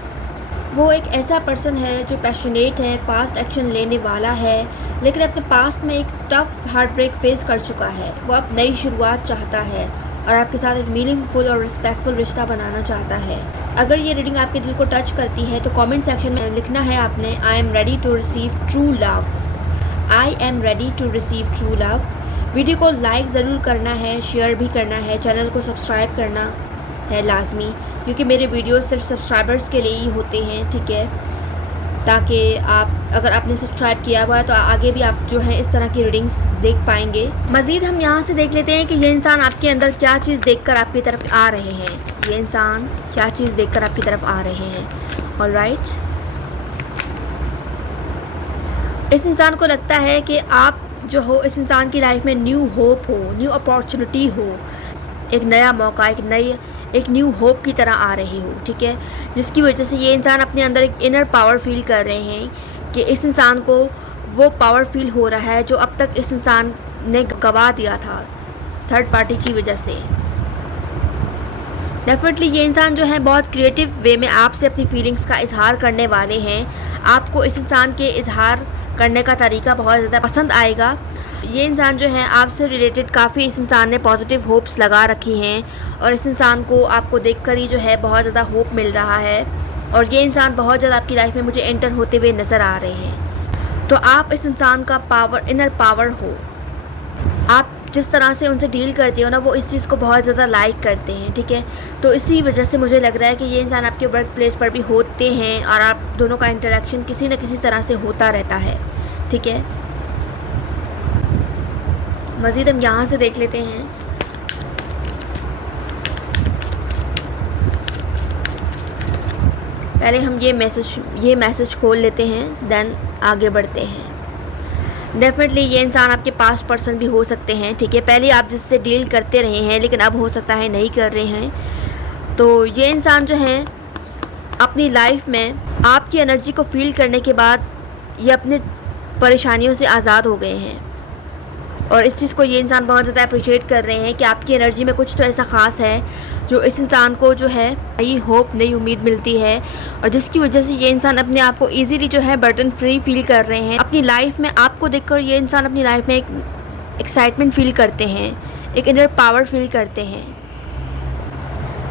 वो एक ऐसा पर्सन है जो पैशनेट है, फास्ट एक्शन लेने वाला है, लेकिन अपने पास्ट में एक टफ हार्ट ब्रेक फेस कर चुका है। वो अब नई शुरुआत चाहता है और आपके साथ एक मीनिंगफुल और रिस्पेक्टफुल रिश्ता बनाना चाहता है। अगर ये रीडिंग आपके दिल को टच करती है तो कमेंट सेक्शन में लिखना है आपने, I am ready to receive true love. I am ready to receive true love. Video को लाइक ज़रूर करना है, शेयर भी करना है, चैनल को सब्सक्राइब करना है लाजमी, क्योंकि मेरे वीडियोस सिर्फ सब्सक्राइबर्स के लिए ही होते हैं, ठीक है, ताकि आप, अगर आपने सब्सक्राइब किया हुआ है तो आगे भी आप जो है इस तरह की रीडिंग्स देख पाएंगे। मज़ीद हम यहाँ से देख लेते हैं कि ये इंसान आपके अंदर क्या चीज़ देखकर आपकी तरफ आ रहे हैं। ये इंसान क्या चीज़ देखकर आपकी तरफ आ रहे हैं। ऑलराइट, इस इंसान को लगता है कि आप जो हो, इस इंसान की लाइफ में न्यू होप हो, न्यू अपॉर्चुनिटी हो, एक नया मौका, एक न्यू होप की तरह आ रही हो, ठीक है, जिसकी वजह से ये इंसान अपने अंदर एक इनर पावर फील कर रहे हैं कि इस इंसान को वो पावर फील हो रहा है जो अब तक इस इंसान ने गवा दिया था थर्ड पार्टी की वजह से। डेफिनेटली ये इंसान जो है बहुत क्रिएटिव वे में आपसे अपनी फीलिंग्स का इजहार करने वाले हैं। आपको इस इंसान के इजहार करने का तरीका बहुत ज़्यादा पसंद आएगा। ये इंसान जो है आपसे रिलेटेड काफ़ी, इस इंसान ने पॉजिटिव होप्स लगा रखी हैं और इस इंसान को आपको देखकर ही जो है बहुत ज़्यादा होप मिल रहा है और ये इंसान बहुत ज़्यादा आपकी लाइफ में मुझे एंटर होते हुए नज़र आ रहे हैं। तो आप इस इंसान का पावर, इनर पावर हो। आप जिस तरह से उनसे डील करते हो ना, वो इस चीज़ को बहुत ज़्यादा लाइक करते हैं, ठीक है। तो इसी वजह से मुझे लग रहा है कि ये इंसान आपके वर्क प्लेस पर भी होते हैं और आप दोनों का इंटरेक्शन किसी न किसी तरह से होता रहता है, ठीक है। मज़ीद हम यहाँ से देख लेते हैं। पहले हम ये मैसेज खोल लेते हैं, देन आगे बढ़ते हैं। डेफिनेटली ये इंसान आपके पास्ट पर्सन भी हो सकते हैं, ठीक है। पहले आप जिससे डील करते रहे हैं, लेकिन अब हो सकता है नहीं कर रहे हैं। तो ये इंसान जो है अपनी लाइफ में आपकी एनर्जी को फील करने के बाद ये अपने परेशानियों से आज़ाद हो गए हैं और इस चीज़ को ये इंसान बहुत ज़्यादा अप्रिशिएट कर रहे हैं कि आपकी एनर्जी में कुछ तो ऐसा ख़ास है जो इस इंसान को जो है नई होप, नई उम्मीद मिलती है और जिसकी वजह से ये इंसान अपने आप को इजीली जो है बर्डन फ्री फील कर रहे हैं अपनी लाइफ में। आपको देखकर ये इंसान अपनी लाइफ में एक एक्साइटमेंट फील करते हैं, एक इनर पावर फील करते हैं।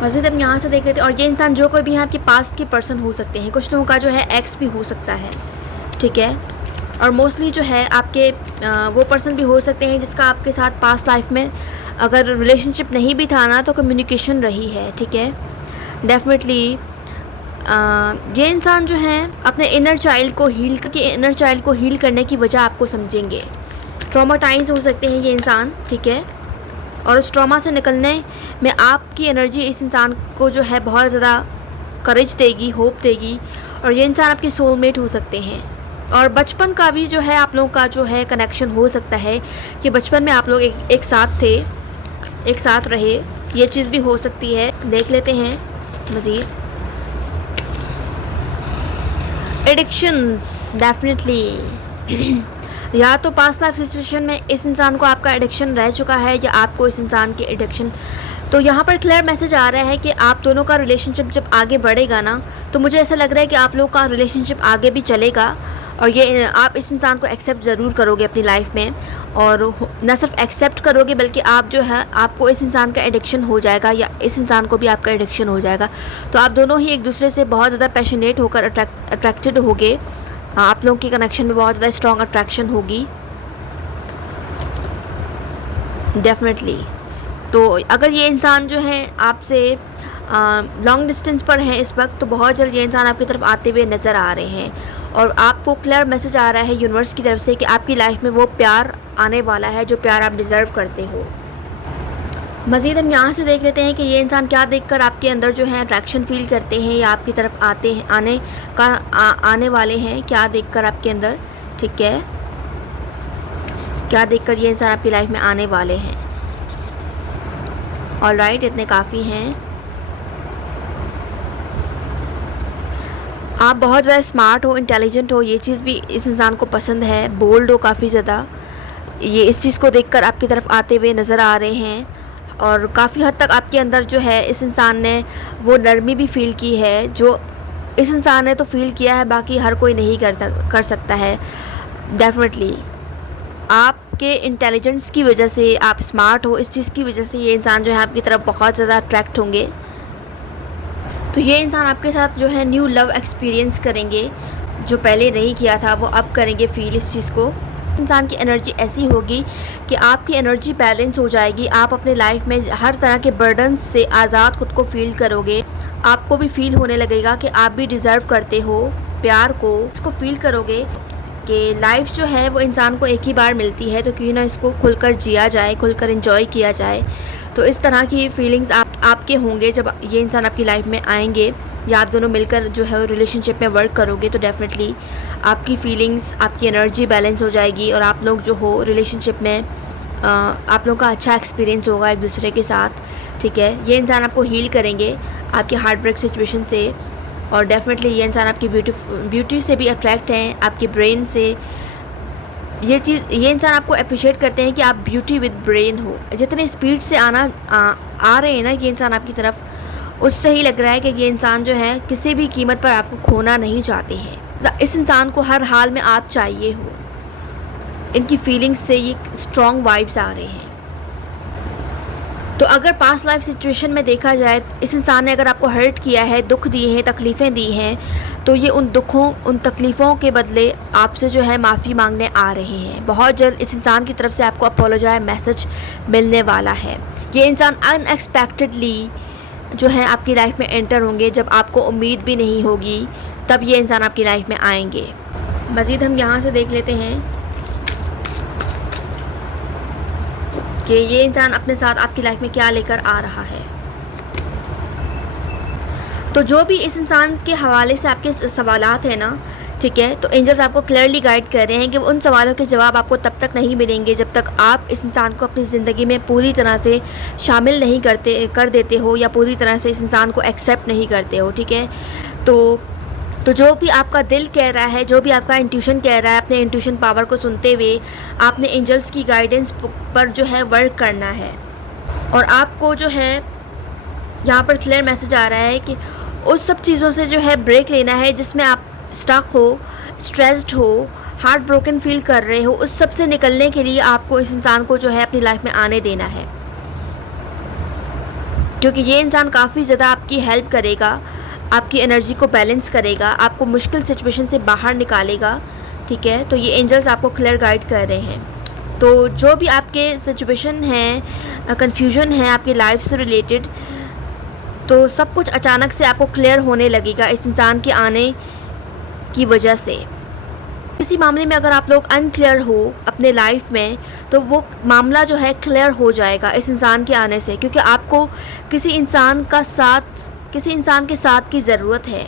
मज़ीद हम यहाँ से देख लेते हैं। और ये इंसान जो कोई भी है आपके पास्ट के पर्सन हो सकते हैं, कुछ लोगों का जो है एक्स भी हो सकता है, ठीक है। और मोस्टली जो है आपके वो पर्सन भी हो सकते हैं जिसका आपके साथ पास्ट लाइफ में अगर रिलेशनशिप नहीं भी था ना, तो कम्युनिकेशन रही है, ठीक है। डेफिनेटली ये इंसान जो है अपने इनर चाइल्ड को हील करने की वजह आपको समझेंगे। ट्रॉमाटाइज हो सकते हैं ये इंसान, ठीक है, और उस ट्रॉमा से निकलने में आपकी एनर्जी इस इंसान को जो है बहुत ज़्यादा करेज देगी, होप देगी। और ये इंसान आपके सोलमेट हो सकते हैं और बचपन का भी जो है आप लोगों का जो है कनेक्शन हो सकता है कि बचपन में आप लोग एक साथ थे, एक साथ रहे, ये चीज़ भी हो सकती है। देख लेते हैं मज़ीद। एडिक्शंस, डेफिनेटली या तो पास्ट लाइफ सिचुएशन में इस इंसान को आपका एडिक्शन रह चुका है या आपको इस इंसान की एडिक्शन तो यहाँ पर क्लियर मैसेज आ रहा है कि आप दोनों का रिलेशनशिप जब आगे बढ़ेगा ना, तो मुझे ऐसा लग रहा है कि आप लोगों का रिलेशनशिप आगे भी चलेगा और ये आप इस इंसान को एक्सेप्ट ज़रूर करोगे अपनी लाइफ में। और न सिर्फ एक्सेप्ट करोगे बल्कि आप जो है आपको इस इंसान का एडिक्शन हो जाएगा या इस इंसान को भी आपका एडिक्शन हो जाएगा। तो आप दोनों ही एक दूसरे से बहुत ज़्यादा पैशनेट होकर अट्रैक्टेड होगे। आप लोगों की कनेक्शन में बहुत ज़्यादा स्ट्रॉन्ग अट्रैक्शन होगी डेफिनेटली। तो अगर ये इंसान जो है आपसे लॉन्ग डिस्टेंस पर है इस वक्त, तो बहुत जल्द ये इंसान आपकी तरफ आते हुए नज़र आ रहे हैं और आपको क्लियर मैसेज आ रहा है यूनिवर्स की तरफ से कि आपकी लाइफ में वो प्यार आने वाला है जो प्यार आप डिज़र्व करते हो। मज़ीद हम यहाँ से देख लेते हैं कि ये इंसान क्या देखकर आपके अंदर जो है अट्रैक्शन फील करते हैं या आपकी तरफ आने वाले हैं, क्या देखकर आपके अंदर, ठीक है, क्या देखकर ये इंसान आपकी लाइफ में आने वाले हैं। ऑलराइट, इतने काफ़ी हैं। आप बहुत ज़्यादा स्मार्ट हो, इंटेलिजेंट हो, ये चीज़ भी इस इंसान को पसंद है। बोल्ड हो काफ़ी ज़्यादा, ये इस चीज़ को देखकर आपकी तरफ आते हुए नज़र आ रहे हैं और काफ़ी हद तक आपके अंदर जो है इस इंसान ने वो नरमी भी फ़ील की है जो इस इंसान ने तो फ़ील किया है, बाकी हर कोई नहीं कर सकता है। डेफिनेटली आपके इंटेलिजेंस की वजह से, आप स्मार्ट हो, इस चीज़ की वजह से ये इंसान जो है आपकी तरफ बहुत ज़्यादा अट्रैक्ट होंगे। तो ये इंसान आपके साथ जो है न्यू लव एक्सपीरियंस करेंगे, जो पहले नहीं किया था वो अब करेंगे फील इस चीज़ को। इंसान की एनर्जी ऐसी होगी कि आपकी एनर्जी बैलेंस हो जाएगी। आप अपने लाइफ में हर तरह के बर्डन्स से आज़ाद खुद को फील करोगे। आपको भी फील होने लगेगा कि आप भी डिज़र्व करते हो प्यार को। इसको फील करोगे कि लाइफ जो है वो इंसान को एक ही बार मिलती है, तो क्यों ना इसको खुलकर जिया जाए, खुलकर एंजॉय किया जाए। तो इस तरह की फीलिंग्स आपके होंगे जब ये इंसान आपकी लाइफ में आएंगे या आप दोनों मिलकर जो है रिलेशनशिप में वर्क करोगे, तो डेफिनेटली आपकी फीलिंग्स, आपकी एनर्जी बैलेंस हो जाएगी और आप लोग जो हो रिलेशनशिप में आप लोगों का अच्छा एक्सपीरियंस होगा एक दूसरे के साथ, ठीक है। ये इंसान आपको हील करेंगे आपकी हार्ट ब्रेक सिचुएशन से और डेफिनेटली ये इंसान आपकी ब्यूटी से भी अट्रैक्ट हैं, आपके ब्रेन से। ये इंसान आपको अप्रिशिएट करते हैं कि आप ब्यूटी विद ब्रेन हो। जितने स्पीड से आ रहे हैं ना ये इंसान आपकी तरफ, उससे ही लग रहा है कि ये इंसान जो है किसी भी कीमत पर आपको खोना नहीं चाहते हैं। इस इंसान को हर हाल में आप चाहिए हो। इनकी फीलिंग्स से ये स्ट्रॉन्ग वाइब्स आ रहे हैं। तो अगर पास्ट लाइफ सिचुएशन में देखा जाए, इस इंसान ने अगर आपको हर्ट किया है, दुख दिए हैं, तकलीफ़ें दी हैं, तो ये उन दुखों, उन तकलीफ़ों के बदले आपसे जो है माफ़ी मांगने आ रहे हैं। बहुत जल्द इस इंसान की तरफ से आपको अपोलोजाइज मैसेज मिलने वाला है। ये इंसान अनएक्सपेक्टेडली जो है आपकी लाइफ में एंटर होंगे, जब आपको उम्मीद भी नहीं होगी तब ये इंसान आपकी लाइफ में आएंगे। मज़ीद हम यहाँ से देख लेते हैं कि ये इंसान अपने साथ आपकी लाइफ में क्या लेकर आ रहा है। तो जो भी इस इंसान के हवाले से आपके सवालात हैं ना, ठीक है, तो एंजल्स आपको क्लियरली गाइड कर रहे हैं कि उन सवालों के जवाब आपको तब तक नहीं मिलेंगे जब तक आप इस इंसान को अपनी ज़िंदगी में पूरी तरह से शामिल नहीं कर देते हो या पूरी तरह से इस इंसान को एक्सेप्ट नहीं करते हो, ठीक है। तो जो भी आपका दिल कह रहा है, जो भी आपका इंट्यूशन कह रहा है, अपने इंट्यूशन पावर को सुनते हुए आपने एंजल्स की गाइडेंस पर जो है वर्क करना है। और आपको जो है यहाँ पर क्लियर मैसेज आ रहा है कि उस सब चीज़ों से जो है ब्रेक लेना है जिसमें आप स्टक हो, स्ट्रेस्ड हो, हार्ट ब्रोकन फील कर रहे हो। उस सब से निकलने के लिए आपको इस इंसान को जो है अपनी लाइफ में आने देना है, क्योंकि ये इंसान काफ़ी ज़्यादा आपकी हेल्प करेगा, आपकी एनर्जी को बैलेंस करेगा, आपको मुश्किल सिचुएशन से बाहर निकालेगा, ठीक है। तो ये एंजल्स आपको क्लियर गाइड कर रहे हैं। तो जो भी आपके सिचुएशन हैं, कन्फ्यूजन है आपकी लाइफ से रिलेटेड, तो सब कुछ अचानक से आपको क्लियर होने लगेगा इस इंसान के आने की वजह से। किसी मामले में अगर आप लोग अनक्लियर हो अपने लाइफ में, तो वो मामला जो है क्लियर हो जाएगा इस इंसान के आने से, क्योंकि आपको किसी इंसान के साथ की ज़रूरत है।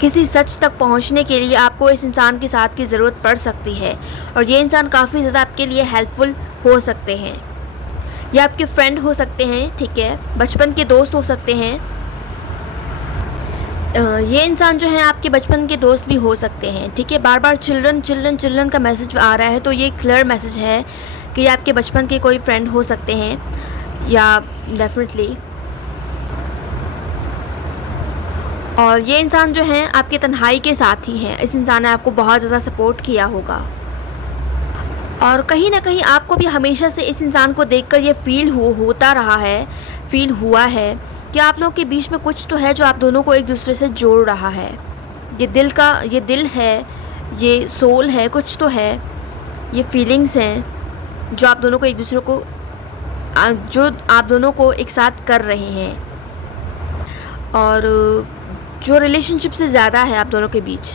किसी सच तक पहुंचने के लिए आपको इस इंसान के साथ की ज़रूरत पड़ सकती है और ये इंसान काफ़ी ज़्यादा आपके लिए हेल्पफुल हो सकते हैं। या आपके फ्रेंड हो सकते हैं, ठीक है, बचपन के दोस्त हो सकते हैं। ये इंसान जो है आपके बचपन के दोस्त भी हो सकते हैं, ठीक है। बार बार चिल्ड्रन का मैसेज आ रहा है, तो ये क्लियर मैसेज है कि ये आपके बचपन के कोई फ्रेंड हो सकते हैं या डेफिनेटली। और ये इंसान जो है आपकी तन्हाई के साथ ही है। इस इंसान ने आपको बहुत ज़्यादा सपोर्ट किया होगा और कहीं ना कहीं आपको भी हमेशा से इस इंसान को देखकर ये फील हुआ है कि आप लोगों के बीच में कुछ तो है जो आप दोनों को एक दूसरे से जोड़ रहा है। ये दिल है, ये सोल है, कुछ तो है, ये फीलिंग्स हैं जो आप दोनों को एक साथ कर रहे हैं। और जो रिलेशनशिप से ज़्यादा है आप दोनों के बीच,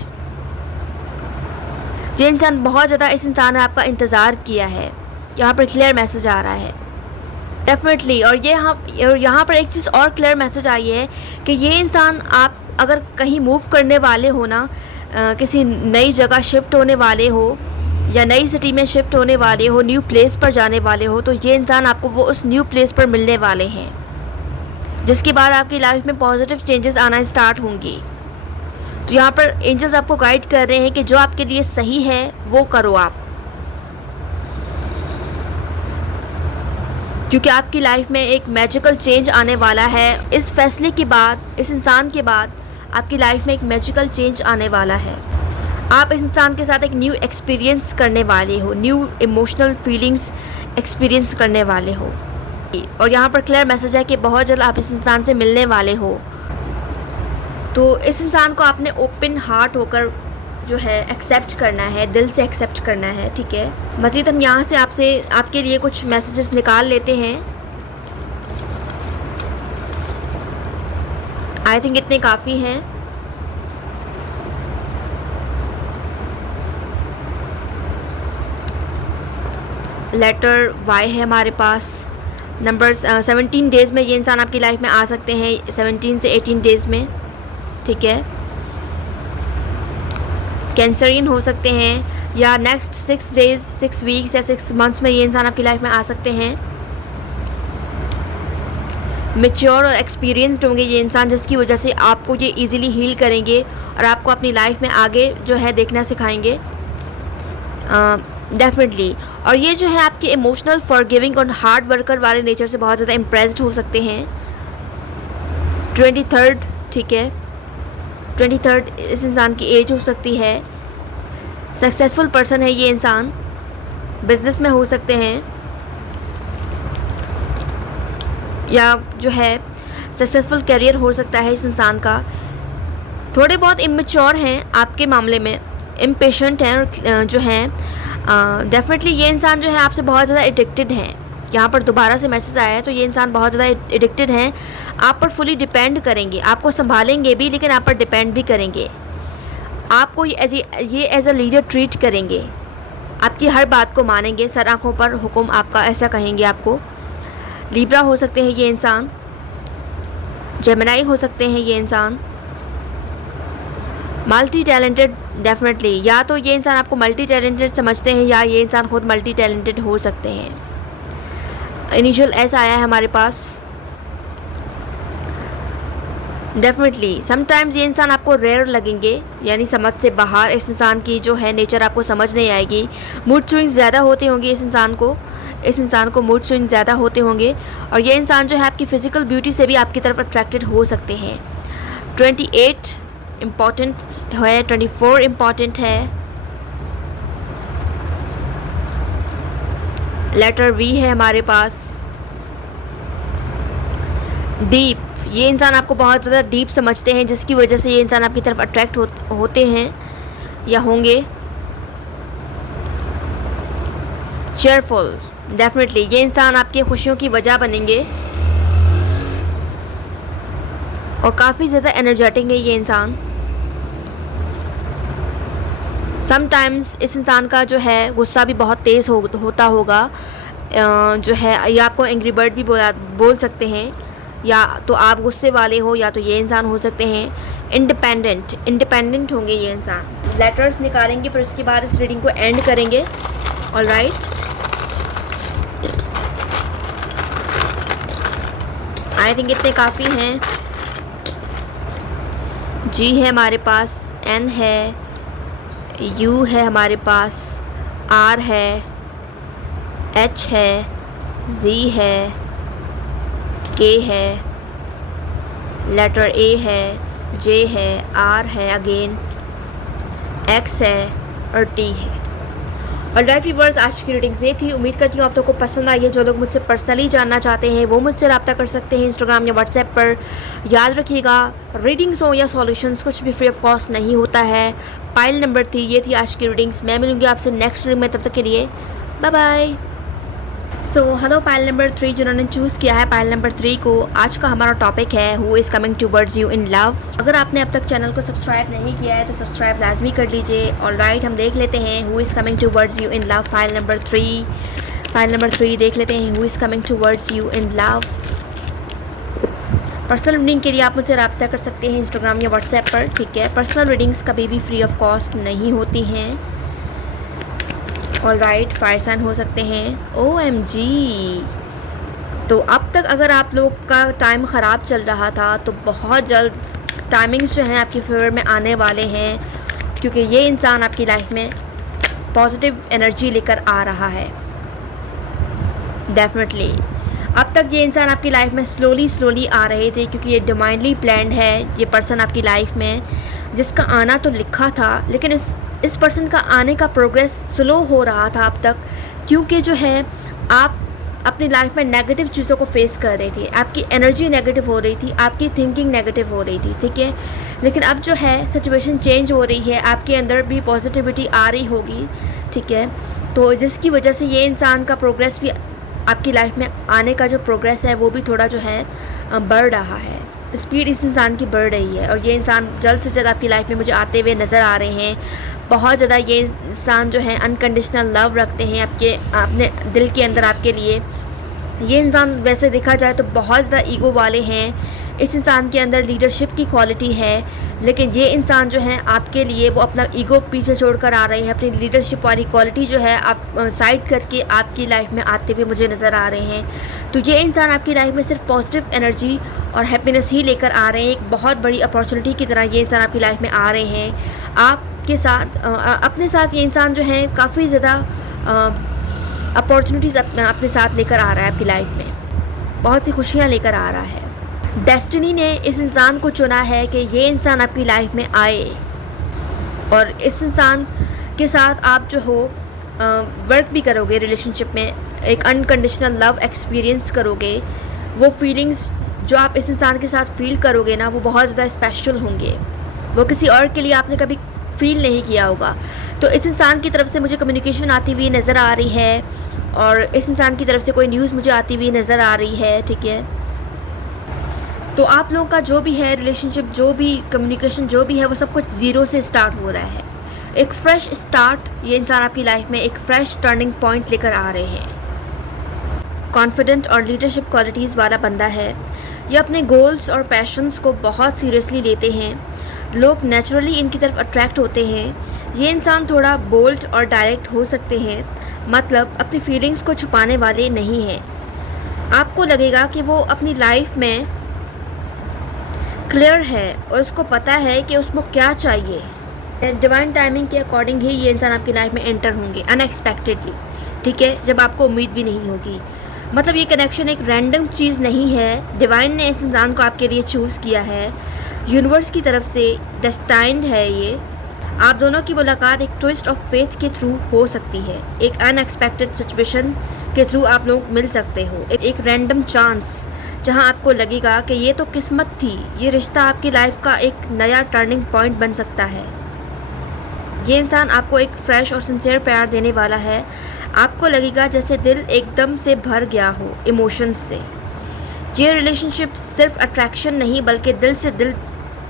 ये इंसान बहुत ज़्यादा, इस इंसान ने आपका इंतज़ार किया है। यहाँ पर क्लियर मैसेज आ रहा है डेफिनेटली। और यहाँ पर एक चीज़ और क्लियर मैसेज आई है कि ये इंसान, आप अगर कहीं मूव करने वाले हो ना, किसी नई जगह शिफ्ट होने वाले हो या नई सिटी में शिफ्ट होने वाले हो, न्यू प्लेस पर जाने वाले हो, तो ये इंसान आपको वो उस न्यू प्लेस पर मिलने वाले हैं, जिसके बाद आपकी लाइफ में पॉजिटिव चेंजेस आना स्टार्ट होंगी। तो यहाँ पर एंजल्स आपको गाइड कर रहे हैं कि जो आपके लिए सही है वो करो आप, क्योंकि आपकी लाइफ में एक मैजिकल चेंज आने वाला है। इस फैसले के बाद, इस इंसान के बाद आपकी लाइफ में एक मैजिकल चेंज आने वाला है। आप इस इंसान के साथ एक न्यू एक्सपीरियंस करने वाले हो, न्यू इमोशनल फीलिंग्स एक्सपीरियंस करने वाले हो। और यहाँ पर क्लियर मैसेज है कि बहुत जल्द आप इस इंसान से मिलने वाले हो। तो इस इंसान को आपने ओपन हार्ट होकर जो है एक्सेप्ट करना है, दिल से एक्सेप्ट करना है, ठीक है। मज़ीद हम यहाँ से आपके लिए कुछ मैसेजेस निकाल लेते हैं। आई थिंक इतने काफ़ी हैं। लेटर वाई है हमारे पास। नंबर 17 डेज़ में ये इंसान आपकी लाइफ में आ सकते हैं, 17 से 18 डेज़ में, ठीक है। कैंसरियन हो सकते हैं या नेक्स्ट 6 डेज़, 6 वीक्स या 6 मंथ्स में ये इंसान आपकी लाइफ में आ सकते हैं। मैच्योर और एक्सपीरियंस्ड होंगे ये इंसान, जिसकी वजह से आपको ये इजीली हील करेंगे और आपको अपनी लाइफ में आगे जो है देखना सिखाएंगे डेफिनेटली। और ये जो है आपके इमोशनल, फॉरगिविंग और हार्ड वर्कर वाले नेचर से बहुत ज़्यादा इम्प्रेस्ड हो सकते हैं। 23rd, ठीक है, 23rd इस इंसान की एज हो सकती है। सक्सेसफुल पर्सन है ये इंसान, बिजनेस में हो सकते हैं या जो है सक्सेसफुल करियर हो सकता है इस इंसान का। थोड़े बहुत इमेच्योर हैं आपके मामले में, इम्पेशेंट हैं और जो हैं डेफिनेटली ये इंसान जो है आपसे बहुत ज़्यादा एडिक्टेड हैं। यहाँ पर दोबारा से मैसेज आया है, तो ये इंसान बहुत ज़्यादा एडिक्टेड हैं, आप पर फुली डिपेंड करेंगे, आपको संभालेंगे भी लेकिन आप पर डिपेंड भी करेंगे। आपको ये एज अ लीडर ट्रीट करेंगे, आपकी हर बात को मानेंगे, सर आँखों पर हुक्म आपका, ऐसा कहेंगे आपको। लिब्रा हो सकते हैं ये इंसान, जेमिनाई हो सकते हैं ये इंसान, मल्टी टैलेंटेड डेफिनेटली। या तो ये इंसान आपको मल्टी टैलेंटेड समझते हैं या ये इंसान खुद मल्टी टैलेंटेड हो सकते हैं। इनिशियल ऐसा आया है हमारे पास डेफिनेटली। समटाइम्स ये इंसान आपको रेयर लगेंगे, यानी समझ से बाहर। इस इंसान की जो है नेचर आपको समझ नहीं आएगी। मूड स्विंग्स ज़्यादा होते होंगे इस इंसान को मूड स्विंग ज़्यादा होते होंगे। और ये इंसान जो है आपकी फ़िज़िकल ब्यूटी से भी आपकी तरफ अट्रैक्टेड हो सकते हैं। 28 इम्पॉर्टेंट है, 24 इम्पॉर्टेंट है। लेटर वी है हमारे पास। डीप, ये इंसान आपको बहुत ज़्यादा डीप समझते हैं, जिसकी वजह से ये इंसान आपकी तरफ अट्रैक्ट होते हैं या होंगे। चेयरफुल डेफिनेटली, ये इंसान आपकी खुशियों की वजह बनेंगे और काफ़ी ज़्यादा एनर्जेटिक है ये इंसान। समटाइम्स इस इंसान का जो है गुस्सा भी बहुत तेज़ होता होगा, जो है या आपको एंग्री बर्ड भी बोल सकते हैं, या तो आप गुस्से वाले हो या तो ये इंसान हो सकते हैं। इंडिपेंडेंट होंगे ये इंसान। लेटर्स निकालेंगे फिर उसके बाद इस रीडिंग को एंड करेंगे। ऑलराइट, आई थिंक इतने काफ़ी हैं। जी है हमारे पास, एन है, यू है हमारे पास, आर है, एच है, जी है, के है, लेटर ए है, जे है, आर है, अगेन एक्स है और टी है। और राइट व्यूअर्स, आज की रीडिंग्स ये थी। उम्मीद करती हूँ आप लोगों को पसंद आई है। जो लोग मुझसे पर्सनली जानना चाहते हैं वो मुझसे रब्ता कर सकते हैं इंस्टाग्राम या व्हाट्सएप पर। याद रखिएगा, रीडिंग्स हो या सॉल्यूशंस कुछ भी फ्री ऑफ कॉस्ट नहीं होता है। पाइल नंबर 3 ये थी आज की रीडिंग्स। मैं मिलूंगी आपसे नेक्स्ट रीडिंग में, तब तक के लिए bye bye. So hello pile number 3 जिन्होंने चूज़ किया है पाइल नंबर 3 को, आज का हमारा टॉपिक है who is coming towards you in love. अगर आपने अब तक चैनल को सब्सक्राइब नहीं किया है तो सब्सक्राइब लाजमी कर लीजिए। ऑलराइट, हम देख लेते हैं who is coming towards you in love. Pile number 3, pile number 3 देख लेते हैं who is coming towards you in love. Personal reading के लिए आप मुझसे रब्ता कर सकते हैं इंस्टाग्राम या व्हाट्सएप पर, ठीक है। पर्सनल रीडिंग्स कभी भी फ्री ऑफ कॉस्ट नहीं होती हैं। ऑलराइट, फायर साइन हो सकते हैं। OMG, तो अब तक अगर आप लोग का टाइम ख़राब चल रहा था तो बहुत जल्द टाइमिंग्स जो हैं आपके फेवर में आने वाले हैं, क्योंकि ये इंसान आपकी लाइफ में पॉजिटिव एनर्जी लेकर आ रहा है। डेफिनेटली अब तक ये इंसान आपकी लाइफ में स्लोली आ रहे थे, क्योंकि ये डिवाइनली प्लान्ड है। ये पर्सन आपकी लाइफ में जिसका आना तो लिखा था, लेकिन इस पर्सन का आने का प्रोग्रेस स्लो हो रहा था अब तक, क्योंकि जो है आप अपनी लाइफ में नेगेटिव चीज़ों को फेस कर रहे थे। आपकी एनर्जी नेगेटिव हो रही थी, आपकी थिंकिंग नेगेटिव हो रही थी, ठीक है। लेकिन अब जो है सिचुएशन चेंज हो रही है, आपके अंदर भी पॉजिटिविटी आ रही होगी, ठीक है। तो जिसकी वजह से ये इंसान का प्रोग्रेस भी, आपकी लाइफ में आने का जो प्रोग्रेस है वो भी थोड़ा जो है बढ़ रहा है। स्पीड इस इंसान की बढ़ रही है और ये इंसान जल्द से जल्द आपकी लाइफ में मुझे आते हुए नज़र आ रहे हैं। बहुत ज़्यादा ये इंसान जो है अनकंडीशनल लव रखते हैं अपने दिल के अंदर आपके लिए। ये इंसान वैसे देखा जाए तो बहुत ज़्यादा ईगो वाले हैं। इस इंसान के अंदर लीडरशिप की क्वालिटी है, लेकिन ये इंसान जो है आपके लिए वो अपना ईगो पीछे छोड़कर आ रहे हैं। अपनी लीडरशिप वाली क्वालिटी जो है आप साइड करके आपकी लाइफ में आते हुए मुझे नज़र आ रहे हैं। तो ये इंसान आपकी लाइफ में सिर्फ पॉजिटिव एनर्जी और हैप्पीनेस ही लेकर आ रहे हैं। एक बहुत बड़ी अपॉर्चुनिटी की तरह ये इंसान आपकी लाइफ में आ रहे हैं। आपके साथ अपने साथ ये इंसान जो है काफ़ी ज़्यादा अपॉर्चुनिटीज़ अपने साथ लेकर आ रहा है आपकी लाइफ में, बहुत सी खुशियाँ लेकर आ रहा है। डेस्टिनी ने इस इंसान को चुना है कि ये इंसान आपकी लाइफ में आए और इस इंसान के साथ आप जो हो वर्क भी करोगे, रिलेशनशिप में एक अनकंडीशनल लव एक्सपीरियंस करोगे। वो फीलिंग्स जो आप इस इंसान के साथ फील करोगे ना, वो बहुत ज़्यादा स्पेशल होंगे। वो किसी और के लिए आपने कभी फील नहीं किया होगा। तो इस इंसान की तरफ से मुझे कम्युनिकेशन आती हुई नज़र आ रही है और इस इंसान की तरफ से कोई न्यूज़ मुझे आती हुई नज़र आ रही है, ठीक है। तो आप लोगों का जो भी है रिलेशनशिप, जो भी कम्युनिकेशन, जो भी है, वो सब कुछ ज़ीरो से स्टार्ट हो रहा है। एक फ्रेश स्टार्ट ये इंसान आपकी लाइफ में एक फ्रेश टर्निंग पॉइंट लेकर आ रहे हैं। कॉन्फिडेंट और लीडरशिप क्वालिटीज़ वाला बंदा है। ये अपने गोल्स और पैशंस को बहुत सीरियसली लेते हैं। लोग नेचुरली इनकी तरफ अट्रैक्ट होते हैं। ये इंसान थोड़ा बोल्ड और डायरेक्ट हो सकते हैं, मतलब अपनी फीलिंग्स को छुपाने वाले नहीं हैं। आपको लगेगा कि वो अपनी लाइफ में क्लियर है और उसको पता है कि उसको क्या चाहिए। डिवाइन टाइमिंग के अकॉर्डिंग ही ये इंसान आपकी लाइफ में एंटर होंगे अनएक्सपेक्टेडली, ठीक है, जब आपको उम्मीद भी नहीं होगी। मतलब ये कनेक्शन एक रैंडम चीज़ नहीं है। डिवाइन ने इस इंसान को आपके लिए चूज़ किया है, यूनिवर्स की तरफ से डेस्टाइन्ड है ये। आप दोनों की मुलाकात एक ट्विस्ट ऑफ फेथ के थ्रू हो सकती है। एक अनएक्सपेक्टेड सिचुएशन के थ्रू आप लोग मिल सकते हो। एक रैंडम चांस जहां आपको लगेगा कि ये तो किस्मत थी। ये रिश्ता आपकी लाइफ का एक नया टर्निंग पॉइंट बन सकता है। ये इंसान आपको एक फ्रेश और सिंसियर प्यार देने वाला है। आपको लगेगा जैसे दिल एकदम से भर गया हो इमोशंस से। ये रिलेशनशिप सिर्फ अट्रैक्शन नहीं बल्कि दिल से दिल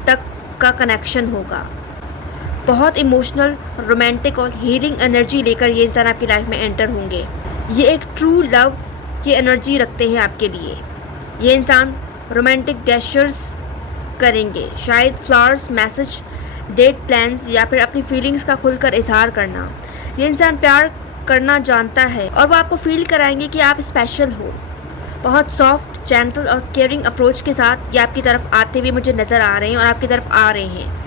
तक का कनेक्शन होगा। बहुत इमोशनल, रोमांटिक और हीलिंग एनर्जी लेकर ये इंसान आपकी लाइफ में एंटर होंगे। ये एक ट्रू लव की एनर्जी रखते हैं आपके लिए। ये इंसान रोमांटिक गेस्चर्स करेंगे, शायद फ्लावर्स, मैसेज, डेट प्लान्स या फिर अपनी फीलिंग्स का खुलकर इजहार करना। ये इंसान प्यार करना जानता है और वो आपको फील कराएंगे कि आप स्पेशल हो। बहुत सॉफ्ट, जेंटल और केयरिंग अप्रोच के साथ ये आपकी तरफ आते हुए मुझे नज़र आ रहे हैं और आपकी तरफ आ रहे हैं।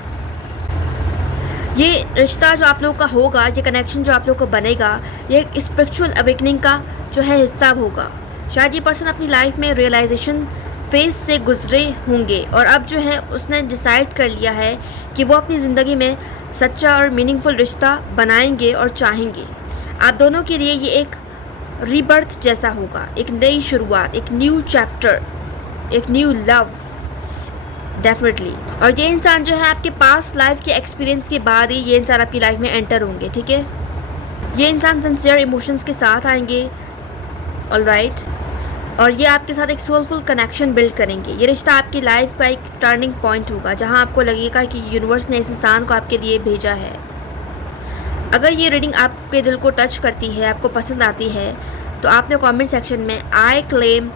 ये रिश्ता जो आप लोगों का होगा, ये कनेक्शन जो आप लोगों को बनेगा, ये एक स्पिरिचुअल अवेकनिंग का जो है हिस्सा होगा। शायद ये पर्सन अपनी लाइफ में रियलाइजेशन फेस से गुजरे होंगे और अब जो है उसने डिसाइड कर लिया है कि वो अपनी ज़िंदगी में सच्चा और मीनिंगफुल रिश्ता बनाएंगे और चाहेंगे। आप दोनों के लिए ये एक रीबर्थ जैसा होगा, एक नई शुरुआत, एक न्यू चैप्टर, एक न्यू लव डेफिनेटली। और ये इंसान जो है आपके पास्ट लाइफ के एक्सपीरियंस के बाद ही ये इंसान आपकी लाइफ में एंटर होंगे, ठीक है। ये इंसान सिंसियर इमोशंस के साथ आएंगे, ऑलराइट, और ये आपके साथ एक सोलफुल कनेक्शन बिल्ड करेंगे। ये रिश्ता आपकी लाइफ का एक टर्निंग पॉइंट होगा जहां आपको लगेगा कि यूनिवर्स ने इस इंसान को आपके लिए भेजा है। अगर ये रीडिंग आपके दिल को टच करती है, आपको पसंद आती है, तो आपने कमेंट सेक्शन में आई क्लेम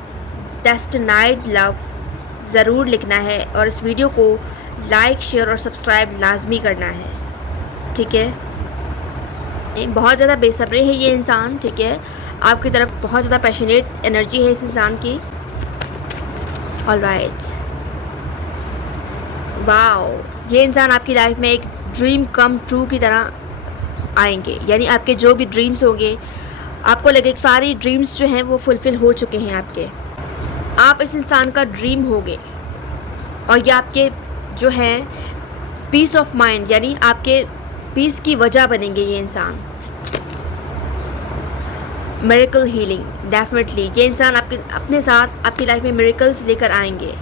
डेस्टिनाइड लव ज़रूर लिखना है और इस वीडियो को लाइक, शेयर और सब्सक्राइब लाजमी करना है, ठीक है। बहुत ज़्यादा बेसब्री है ये इंसान, ठीक है, आपकी तरफ बहुत ज़्यादा पैशनेट एनर्जी है इस इंसान की, ऑलराइट। वाओ, ये इंसान आपकी लाइफ में एक ड्रीम कम ट्रू की तरह आएंगे, यानी आपके जो भी ड्रीम्स होंगे, आपको लगे सारी ड्रीम्स जो हैं वो फुलफ़िल हो चुके हैं आपके। आप इस इंसान का ड्रीम होगे और ये आपके जो है पीस ऑफ माइंड, यानी आपके पीस की वजह बनेंगे ये इंसान। मिरेकल हीलिंग डेफिनेटली, ये इंसान आपके अपने साथ आपकी लाइफ में मिरेकल्स लेकर आएंगे।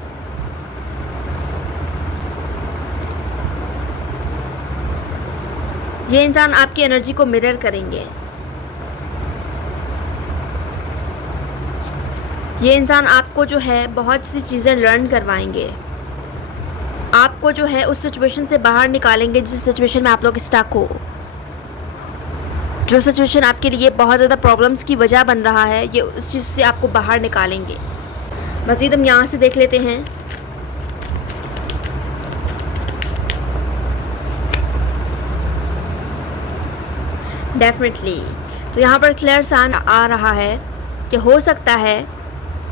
ये इंसान आपकी एनर्जी को मिरर करेंगे। ये इंसान आपको जो है बहुत सी चीज़ें लर्न करवाएंगे, आपको जो है उस सिचुएशन से बाहर निकालेंगे जिस सिचुएशन में आप लोग स्टक हो, जो सिचुएशन आपके लिए बहुत ज़्यादा प्रॉब्लम्स की वजह बन रहा है, ये उस चीज़ से आपको बाहर निकालेंगे। मज़ीद हम यहाँ से देख लेते हैं। डेफिनेटली, तो यहाँ पर क्लियर साइन आ रहा है कि हो सकता है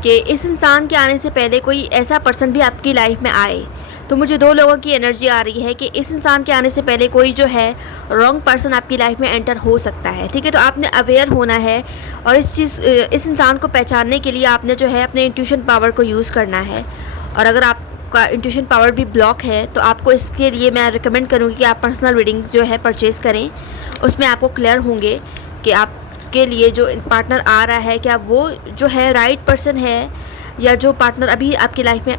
कि इस इंसान के आने से पहले कोई ऐसा पर्सन भी आपकी लाइफ में आए। तो मुझे दो लोगों की एनर्जी आ रही है कि इस इंसान के आने से पहले कोई जो है रॉन्ग पर्सन आपकी लाइफ में एंटर हो सकता है, ठीक है। तो आपने अवेयर होना है और इस इंसान को पहचानने के लिए आपने जो है अपने इंट्यूशन पावर को यूज़ करना है। और अगर आपका इंट्यूशन पावर भी ब्लॉक है तो आपको इसके लिए मैं रिकमेंड करूँगी कि आप पर्सनल रीडिंग जो है परचेज़ करें। उसमें आपको क्लियर होंगे कि आपके लिए जो पार्टनर आ रहा है क्या वो जो है राइट पर्सन है, या जो पार्टनर अभी आपकी लाइफ में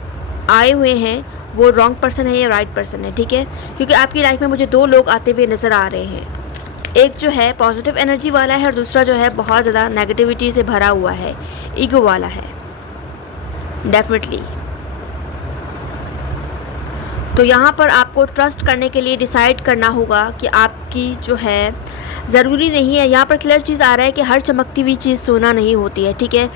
आए हुए हैं वो रॉन्ग पर्सन है या राइट पर्सन है, ठीक है। क्योंकि आपकी लाइफ में मुझे दो लोग आते हुए नज़र आ रहे हैं। एक जो है पॉजिटिव एनर्जी वाला है और दूसरा जो है बहुत ज़्यादा नेगेटिविटी से भरा हुआ है, ईगो वाला है डेफिनेटली। तो यहाँ पर आपको ट्रस्ट करने के लिए डिसाइड करना होगा कि आपकी जो है ज़रूरी नहीं है, यहाँ पर क्लियर चीज़ आ रहा है कि हर चमकती हुई चीज़ सोना नहीं होती है, ठीक है।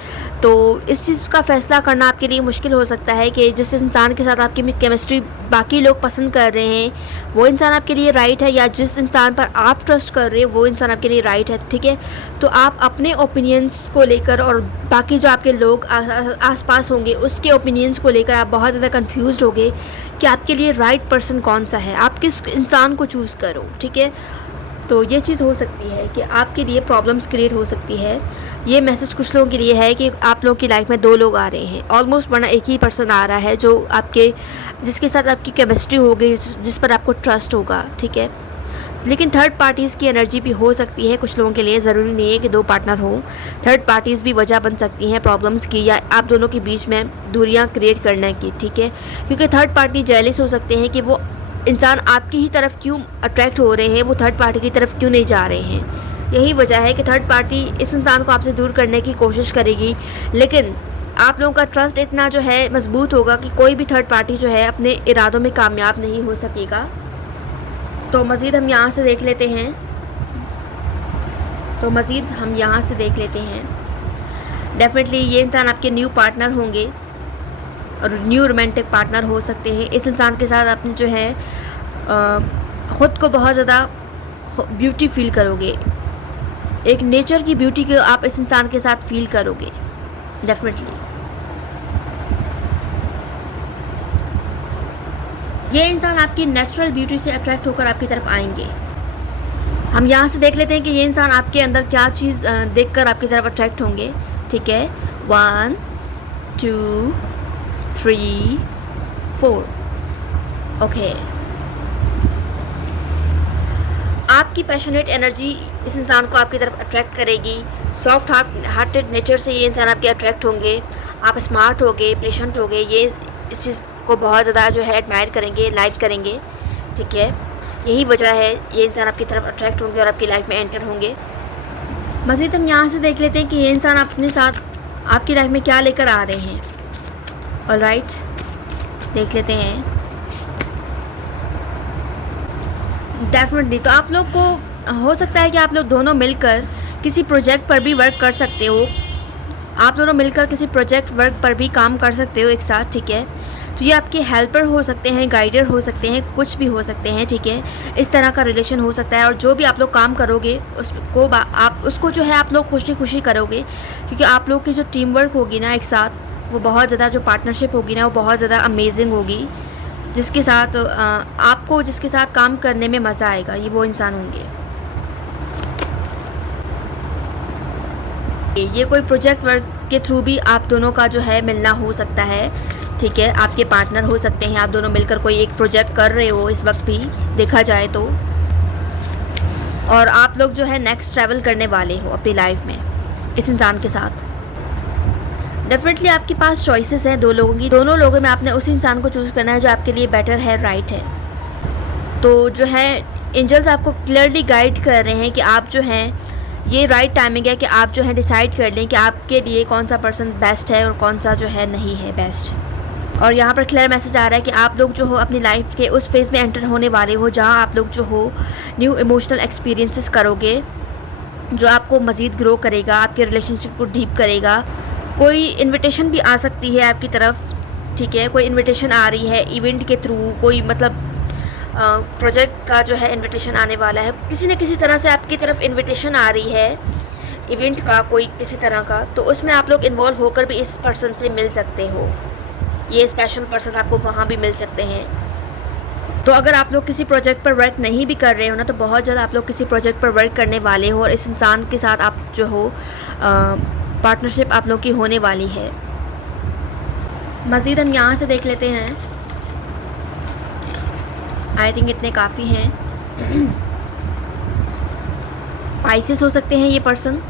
तो इस चीज़ का फ़ैसला करना आपके लिए मुश्किल हो सकता है कि जिस इंसान के साथ आपकी केमिस्ट्री बाकी लोग पसंद कर रहे हैं वो इंसान आपके लिए राइट है, या जिस इंसान पर आप ट्रस्ट कर रहे हो वो इंसान आपके लिए राइट है, ठीक है। तो आप अपने ओपिनियंस को लेकर और बाकी जो आपके लोग आसपास होंगे उसके ओपिनियंस को लेकर आप बहुत ज़्यादा कन्फ्यूज़ होगे कि आपके लिए राइट पर्सन कौन सा है, आप किस इंसान को चूज़ करो, ठीक है। तो ये चीज़ हो सकती है कि आपके लिए प्रॉब्लम्स क्रिएट हो सकती है। ये मैसेज कुछ लोगों के लिए है कि आप लोगों की लाइफ में दो लोग आ रहे हैं, ऑलमोस्ट वरना एक ही पर्सन आ रहा है जो जिसके साथ आपकी केमिस्ट्री होगी, जिस पर आपको ट्रस्ट होगा, ठीक है। लेकिन थर्ड पार्टीज़ की एनर्जी भी हो सकती है कुछ लोगों के लिए, ज़रूरी नहीं है कि दो पार्टनर हो। थर्ड पार्टीज़ भी वजह बन सकती हैं प्रॉब्लम्स की, या आप दोनों के बीच में दूरियां क्रिएट करने की, ठीक है। क्योंकि थर्ड पार्टी जेलस हो सकते हैं कि वो इंसान आपकी ही तरफ क्यों अट्रैक्ट हो रहे हैं, वो थर्ड पार्टी की तरफ क्यों नहीं जा रहे हैं। यही वजह है कि थर्ड पार्टी इस इंसान को आपसे दूर करने की कोशिश करेगी, लेकिन आप लोगों का ट्रस्ट इतना जो है मजबूत होगा कि कोई भी थर्ड पार्टी जो है अपने इरादों में कामयाब नहीं हो सकेगा। तो मज़ीद हम यहाँ से देख लेते हैं। डेफिनेटली ये इंसान आपके न्यू पार्टनर होंगे और न्यू रोमांटिक पार्टनर हो सकते हैं। इस इंसान के साथ आप जो है ख़ुद को बहुत ज़्यादा ब्यूटी फील करोगे, एक नेचर की ब्यूटी को आप इस इंसान के साथ फील करोगे डेफिनेटली। ये इंसान आपकी नेचुरल ब्यूटी से अट्रैक्ट होकर आपकी तरफ आएंगे। हम यहाँ से देख लेते हैं कि ये इंसान आपके अंदर क्या चीज़ देखकर आपकी तरफ अट्रैक्ट होंगे, ठीक है। 1 2 3 4। ओके, आपकी पैशनेट एनर्जी इस इंसान को आपकी तरफ अट्रैक्ट करेगी। सॉफ्ट हार्टेड नेचर से ये इंसान आपके अट्रैक्ट होंगे। आप स्मार्ट होगे, पेशेंट होगे, ये इस चीज़ को बहुत ज़्यादा जो है एडमायर करेंगे, लाइक करेंगे, ठीक है। यही वजह है ये इंसान आपकी तरफ अट्रैक्ट होंगे और आपकी लाइफ में एंटर होंगे। मज़ीद हम यहाँ से देख लेते हैं कि ये इंसान अपने साथ आपकी लाइफ में क्या लेकर आ रहे हैं। ऑलराइट, देख लेते हैं। डेफिनेटली, तो आप लोग को हो सकता है कि आप लोग दोनों मिलकर किसी प्रोजेक्ट पर भी वर्क कर सकते हो। आप दोनों मिलकर किसी प्रोजेक्ट वर्क पर भी काम कर सकते हो एक साथ, ठीक है। तो ये आपके हेल्पर हो सकते हैं, गाइडर हो सकते हैं, कुछ भी हो सकते हैं, ठीक है। इस तरह का रिलेशन हो सकता है। और जो भी आप लोग काम करोगे उसको जो है आप लोग खुशी खुशी करोगे, क्योंकि आप लोग की जो टीम वर्क होगी ना एक साथ, वो बहुत ज़्यादा, जो पार्टनरशिप होगी ना वो बहुत ज़्यादा अमेजिंग होगी। जिसके साथ आपको जिसके साथ काम करने में मज़ा आएगा, ये वो इंसान होंगे। ये कोई प्रोजेक्ट वर्क के थ्रू भी आप दोनों का जो है मिलना हो सकता है, ठीक है। आपके पार्टनर हो सकते हैं, आप दोनों मिलकर कोई एक प्रोजेक्ट कर रहे हो इस वक्त भी देखा जाए तो। और आप लोग जो है नेक्स्ट ट्रैवल करने वाले हो अपनी लाइफ में इस इंसान के साथ। डेफिनेटली आपके पास चॉइसेस हैं दो लोगों की। दोनों लोगों में आपने उस इंसान को चूज़ करना है जो आपके लिए बेटर है, राइट है। तो जो है एंजल्स आपको क्लियरली गाइड कर रहे हैं कि आप जो हैं, ये राइट टाइमिंग है कि आप जो है डिसाइड कर लें कि आपके लिए कौन सा पर्सन बेस्ट है और कौन सा जो है नहीं है बेस्ट। और यहाँ पर क्लियर मैसेज आ रहा है कि आप लोग जो हो अपनी लाइफ के उस फेज़ में एंटर होने वाले हो जहाँ आप लोग जो हो न्यू इमोशनल एक्सपीरियंसेस करोगे, जो आपको मज़ीद ग्रो करेगा, आपके रिलेशनशिप को डीप करेगा। कोई इनविटेशन भी आ सकती है आपकी तरफ, ठीक है। कोई इनविटेशन आ रही है इवेंट के थ्रू, कोई मतलब प्रोजेक्ट का जो है इनविटेशन आने वाला है। किसी न किसी तरह से आपकी तरफ इनविटेशन आ रही है इवेंट का, कोई किसी तरह का। तो उसमें आप लोग इन्वॉल्व होकर भी इस पर्सन से मिल सकते हो। ये स्पेशल पर्सन आपको वहाँ भी मिल सकते हैं। तो अगर आप लोग किसी प्रोजेक्ट पर वर्क नहीं भी कर रहे हो ना, तो बहुत जल्द आप लोग किसी प्रोजेक्ट पर वर्क करने वाले हो और इस इंसान के साथ आप जो हो पार्टनरशिप आप लोग की होने वाली है। मज़ीद हम यहाँ से देख लेते हैं। आई थिंक इतने काफ़ी हैं। पाइसेस हो सकते हैं ये पर्सन।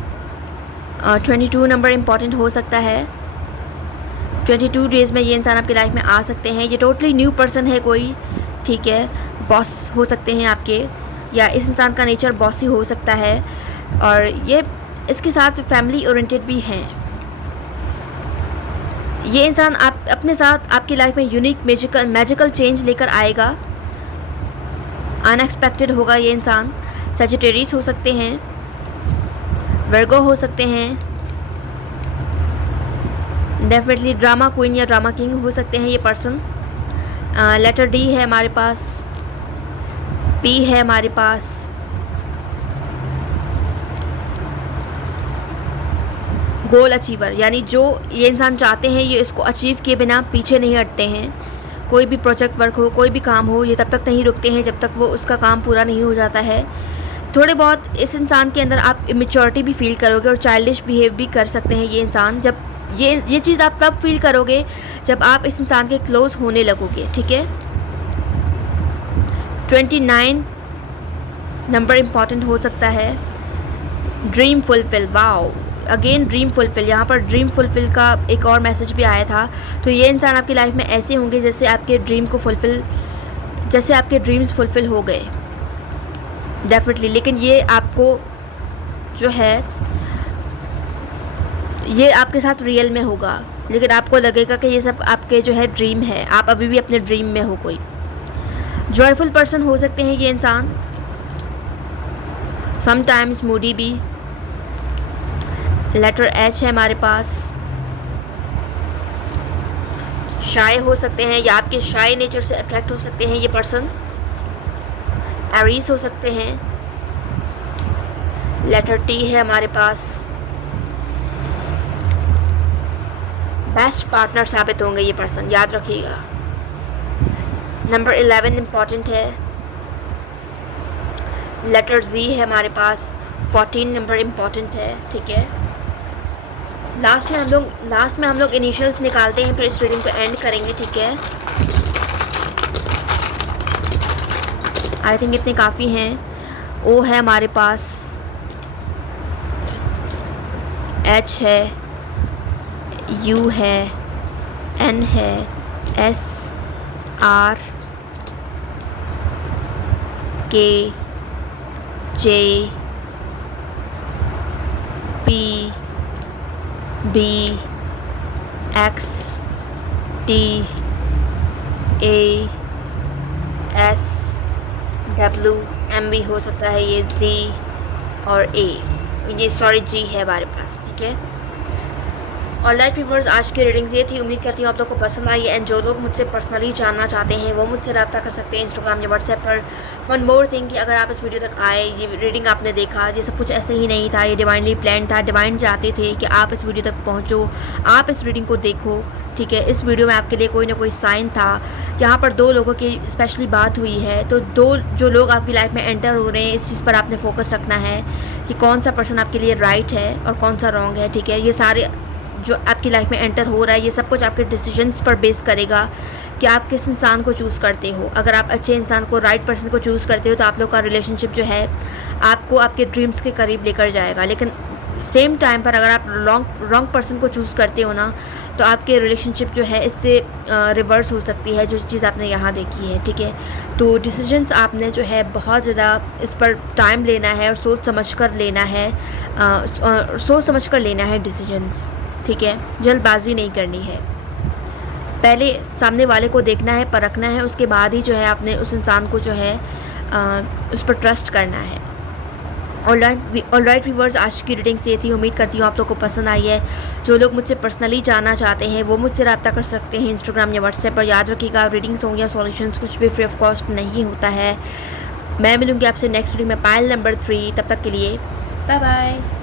22 नंबर इम्पॉर्टेंट हो सकता है। 22 डेज़ में ये इंसान आपकी लाइफ में आ सकते हैं। ये टोटली न्यू पर्सन है कोई, ठीक है। बॉस हो सकते हैं आपके, या इस इंसान का नेचर बॉसी हो सकता है। और ये इसके साथ फैमिली ओरिएंटेड भी हैं। ये इंसान आप अपने साथ आपकी लाइफ में यूनिक मैजिकल चेंज लेकर आएगा। अनएक्सपेक्टेड होगा ये इंसान। सजिटेरियस हो सकते हैं, वर्गो हो सकते हैं, डेफिनेटली ड्रामा क्वीन या ड्रामा किंग हो सकते हैं ये पर्सन। लेटर डी है हमारे पास, पी है हमारे पास, गोल अचीवर, यानी जो ये इंसान चाहते हैं ये इसको अचीव किए बिना पीछे नहीं हटते हैं। कोई भी प्रोजेक्ट वर्क हो, कोई भी काम हो, ये तब तक नहीं रुकते हैं जब तक वो उसका काम पूरा नहीं हो जाता है। थोड़े बहुत इस इंसान के अंदर आप इमेच्योरिटी भी फील करोगे और चाइल्डिश बिहेव भी कर सकते हैं ये इंसान। जब ये चीज़ आप तब फील करोगे जब आप इस इंसान के क्लोज होने लगोगे, ठीक है। 29 नंबर इम्पॉर्टेंट हो सकता है। Dream fulfil, wow, again dream fulfil. यहाँ पर ड्रीम फुलफिल का एक और मैसेज भी आया था। तो ये इंसान आपकी लाइफ में ऐसे होंगे जैसे आपके ड्रीम्स फुलफिल हो गए, डेफिनेटली। लेकिन ये आपको जो है ये आपके साथ रियल में होगा, लेकिन आपको लगेगा कि ये सब आपके जो है ड्रीम है, आप अभी भी अपने ड्रीम में हो। कोई जॉयफुल पर्सन हो सकते हैं ये इंसान, समटाइम्स मूडी भी। लेटर एच है हमारे पास। शाय हो सकते हैं या आपके शाय नेचर से अट्रैक्ट हो सकते हैं ये पर्सन। एरीज हो सकते हैं। लेटर टी है हमारे पास। बेस्ट पार्टनर साबित होंगे ये पर्सन, याद रखिएगा। नंबर 11 इम्पॉर्टेंट है। लेटर जी है हमारे पास। 14 नंबर इम्पॉर्टेंट है, ठीक है। लास्ट में हम लोग इनिशियल्स निकालते हैं, फिर इस रीडिंग को एंड करेंगे, ठीक है। आई थिंक इतने काफ़ी हैं। ओ है हमारे पास, एच है, यू है, एन है, एस, आर, के, जे, पी, बी, एक्स, टी, ए, एस, डब्ल्यू, एम भी हो सकता है, ये जी और ए, ये सॉरी जी है हमारे पास, ठीक है। ऑलराइट व्यूअर्स, आज की रीडिंग्स ये थी। उम्मीद करती हूँ आप लोगों को पसंद आई। एंड जो लोग मुझसे पर्सनली जानना चाहते हैं वो मुझसे रब्ता कर सकते हैं इंस्टाग्राम या व्हाट्सएप पर। वन मोर थिंग कि अगर आप इस वीडियो तक आए, ये रीडिंग आपने देखा, ये सब कुछ ऐसे ही नहीं था, ये डिवाइनली प्लान था। डिवाइन चाहते थे कि आप इस वीडियो तक पहुँचो, आप इस रीडिंग को देखो, ठीक है। इस वीडियो में आपके लिए कोई ना कोई साइन था। यहाँ पर दो लोगों की स्पेशली बात हुई है, तो दो जो लोग आपकी लाइफ में एंटर हो रहे हैं, इस चीज़ पर आपने फोकस रखना है कि कौन सा पर्सन आपके लिए राइट है और कौन सा रॉन्ग है, ठीक है। ये सारे जो आपकी लाइफ में एंटर हो रहा है, ये सब कुछ आपके डिसीजंस पर बेस करेगा कि आप किस इंसान को चूज़ करते हो। अगर आप अच्छे इंसान को, राइट पर्सन को चूज़ करते हो, तो आप लोग का रिलेशनशिप जो है आपको आपके ड्रीम्स के करीब लेकर जाएगा। लेकिन सेम टाइम पर अगर आप रॉन्ग पर्सन को चूज़ करते हो ना, तो आपके रिलेशनशिप जो है इससे रिवर्स हो सकती है, जो चीज़ आपने यहाँ देखी है, ठीक है। तो डिसीजंस आपने जो है बहुत ज़्यादा इस पर टाइम लेना है और सोच समझ कर लेना है, सोच समझ कर लेना है डिसीजंस, ठीक है। जल्दबाजी नहीं करनी है, पहले सामने वाले को देखना है, परखना है, उसके बाद ही जो है आपने उस इंसान को जो है उस पर ट्रस्ट करना है। ऑलराइट व्यूअर्स, आज की रीडिंग्स ये थी। उम्मीद करती हूँ आप लोगों को पसंद आई है। जो लोग मुझसे पर्सनली जानना चाहते हैं वो मुझसे रब्ता कर सकते हैं इंस्टाग्राम या व्हाट्सएप पर। याद रखिएगा, रीडिंग्स हो या सॉल्यूशंस कुछ भी फ्री ऑफ कॉस्ट नहीं होता है। मैं मिलूँगी आपसे नेक्स्ट वीडियो में पायल नंबर 3। तब तक के लिए बाय बाय।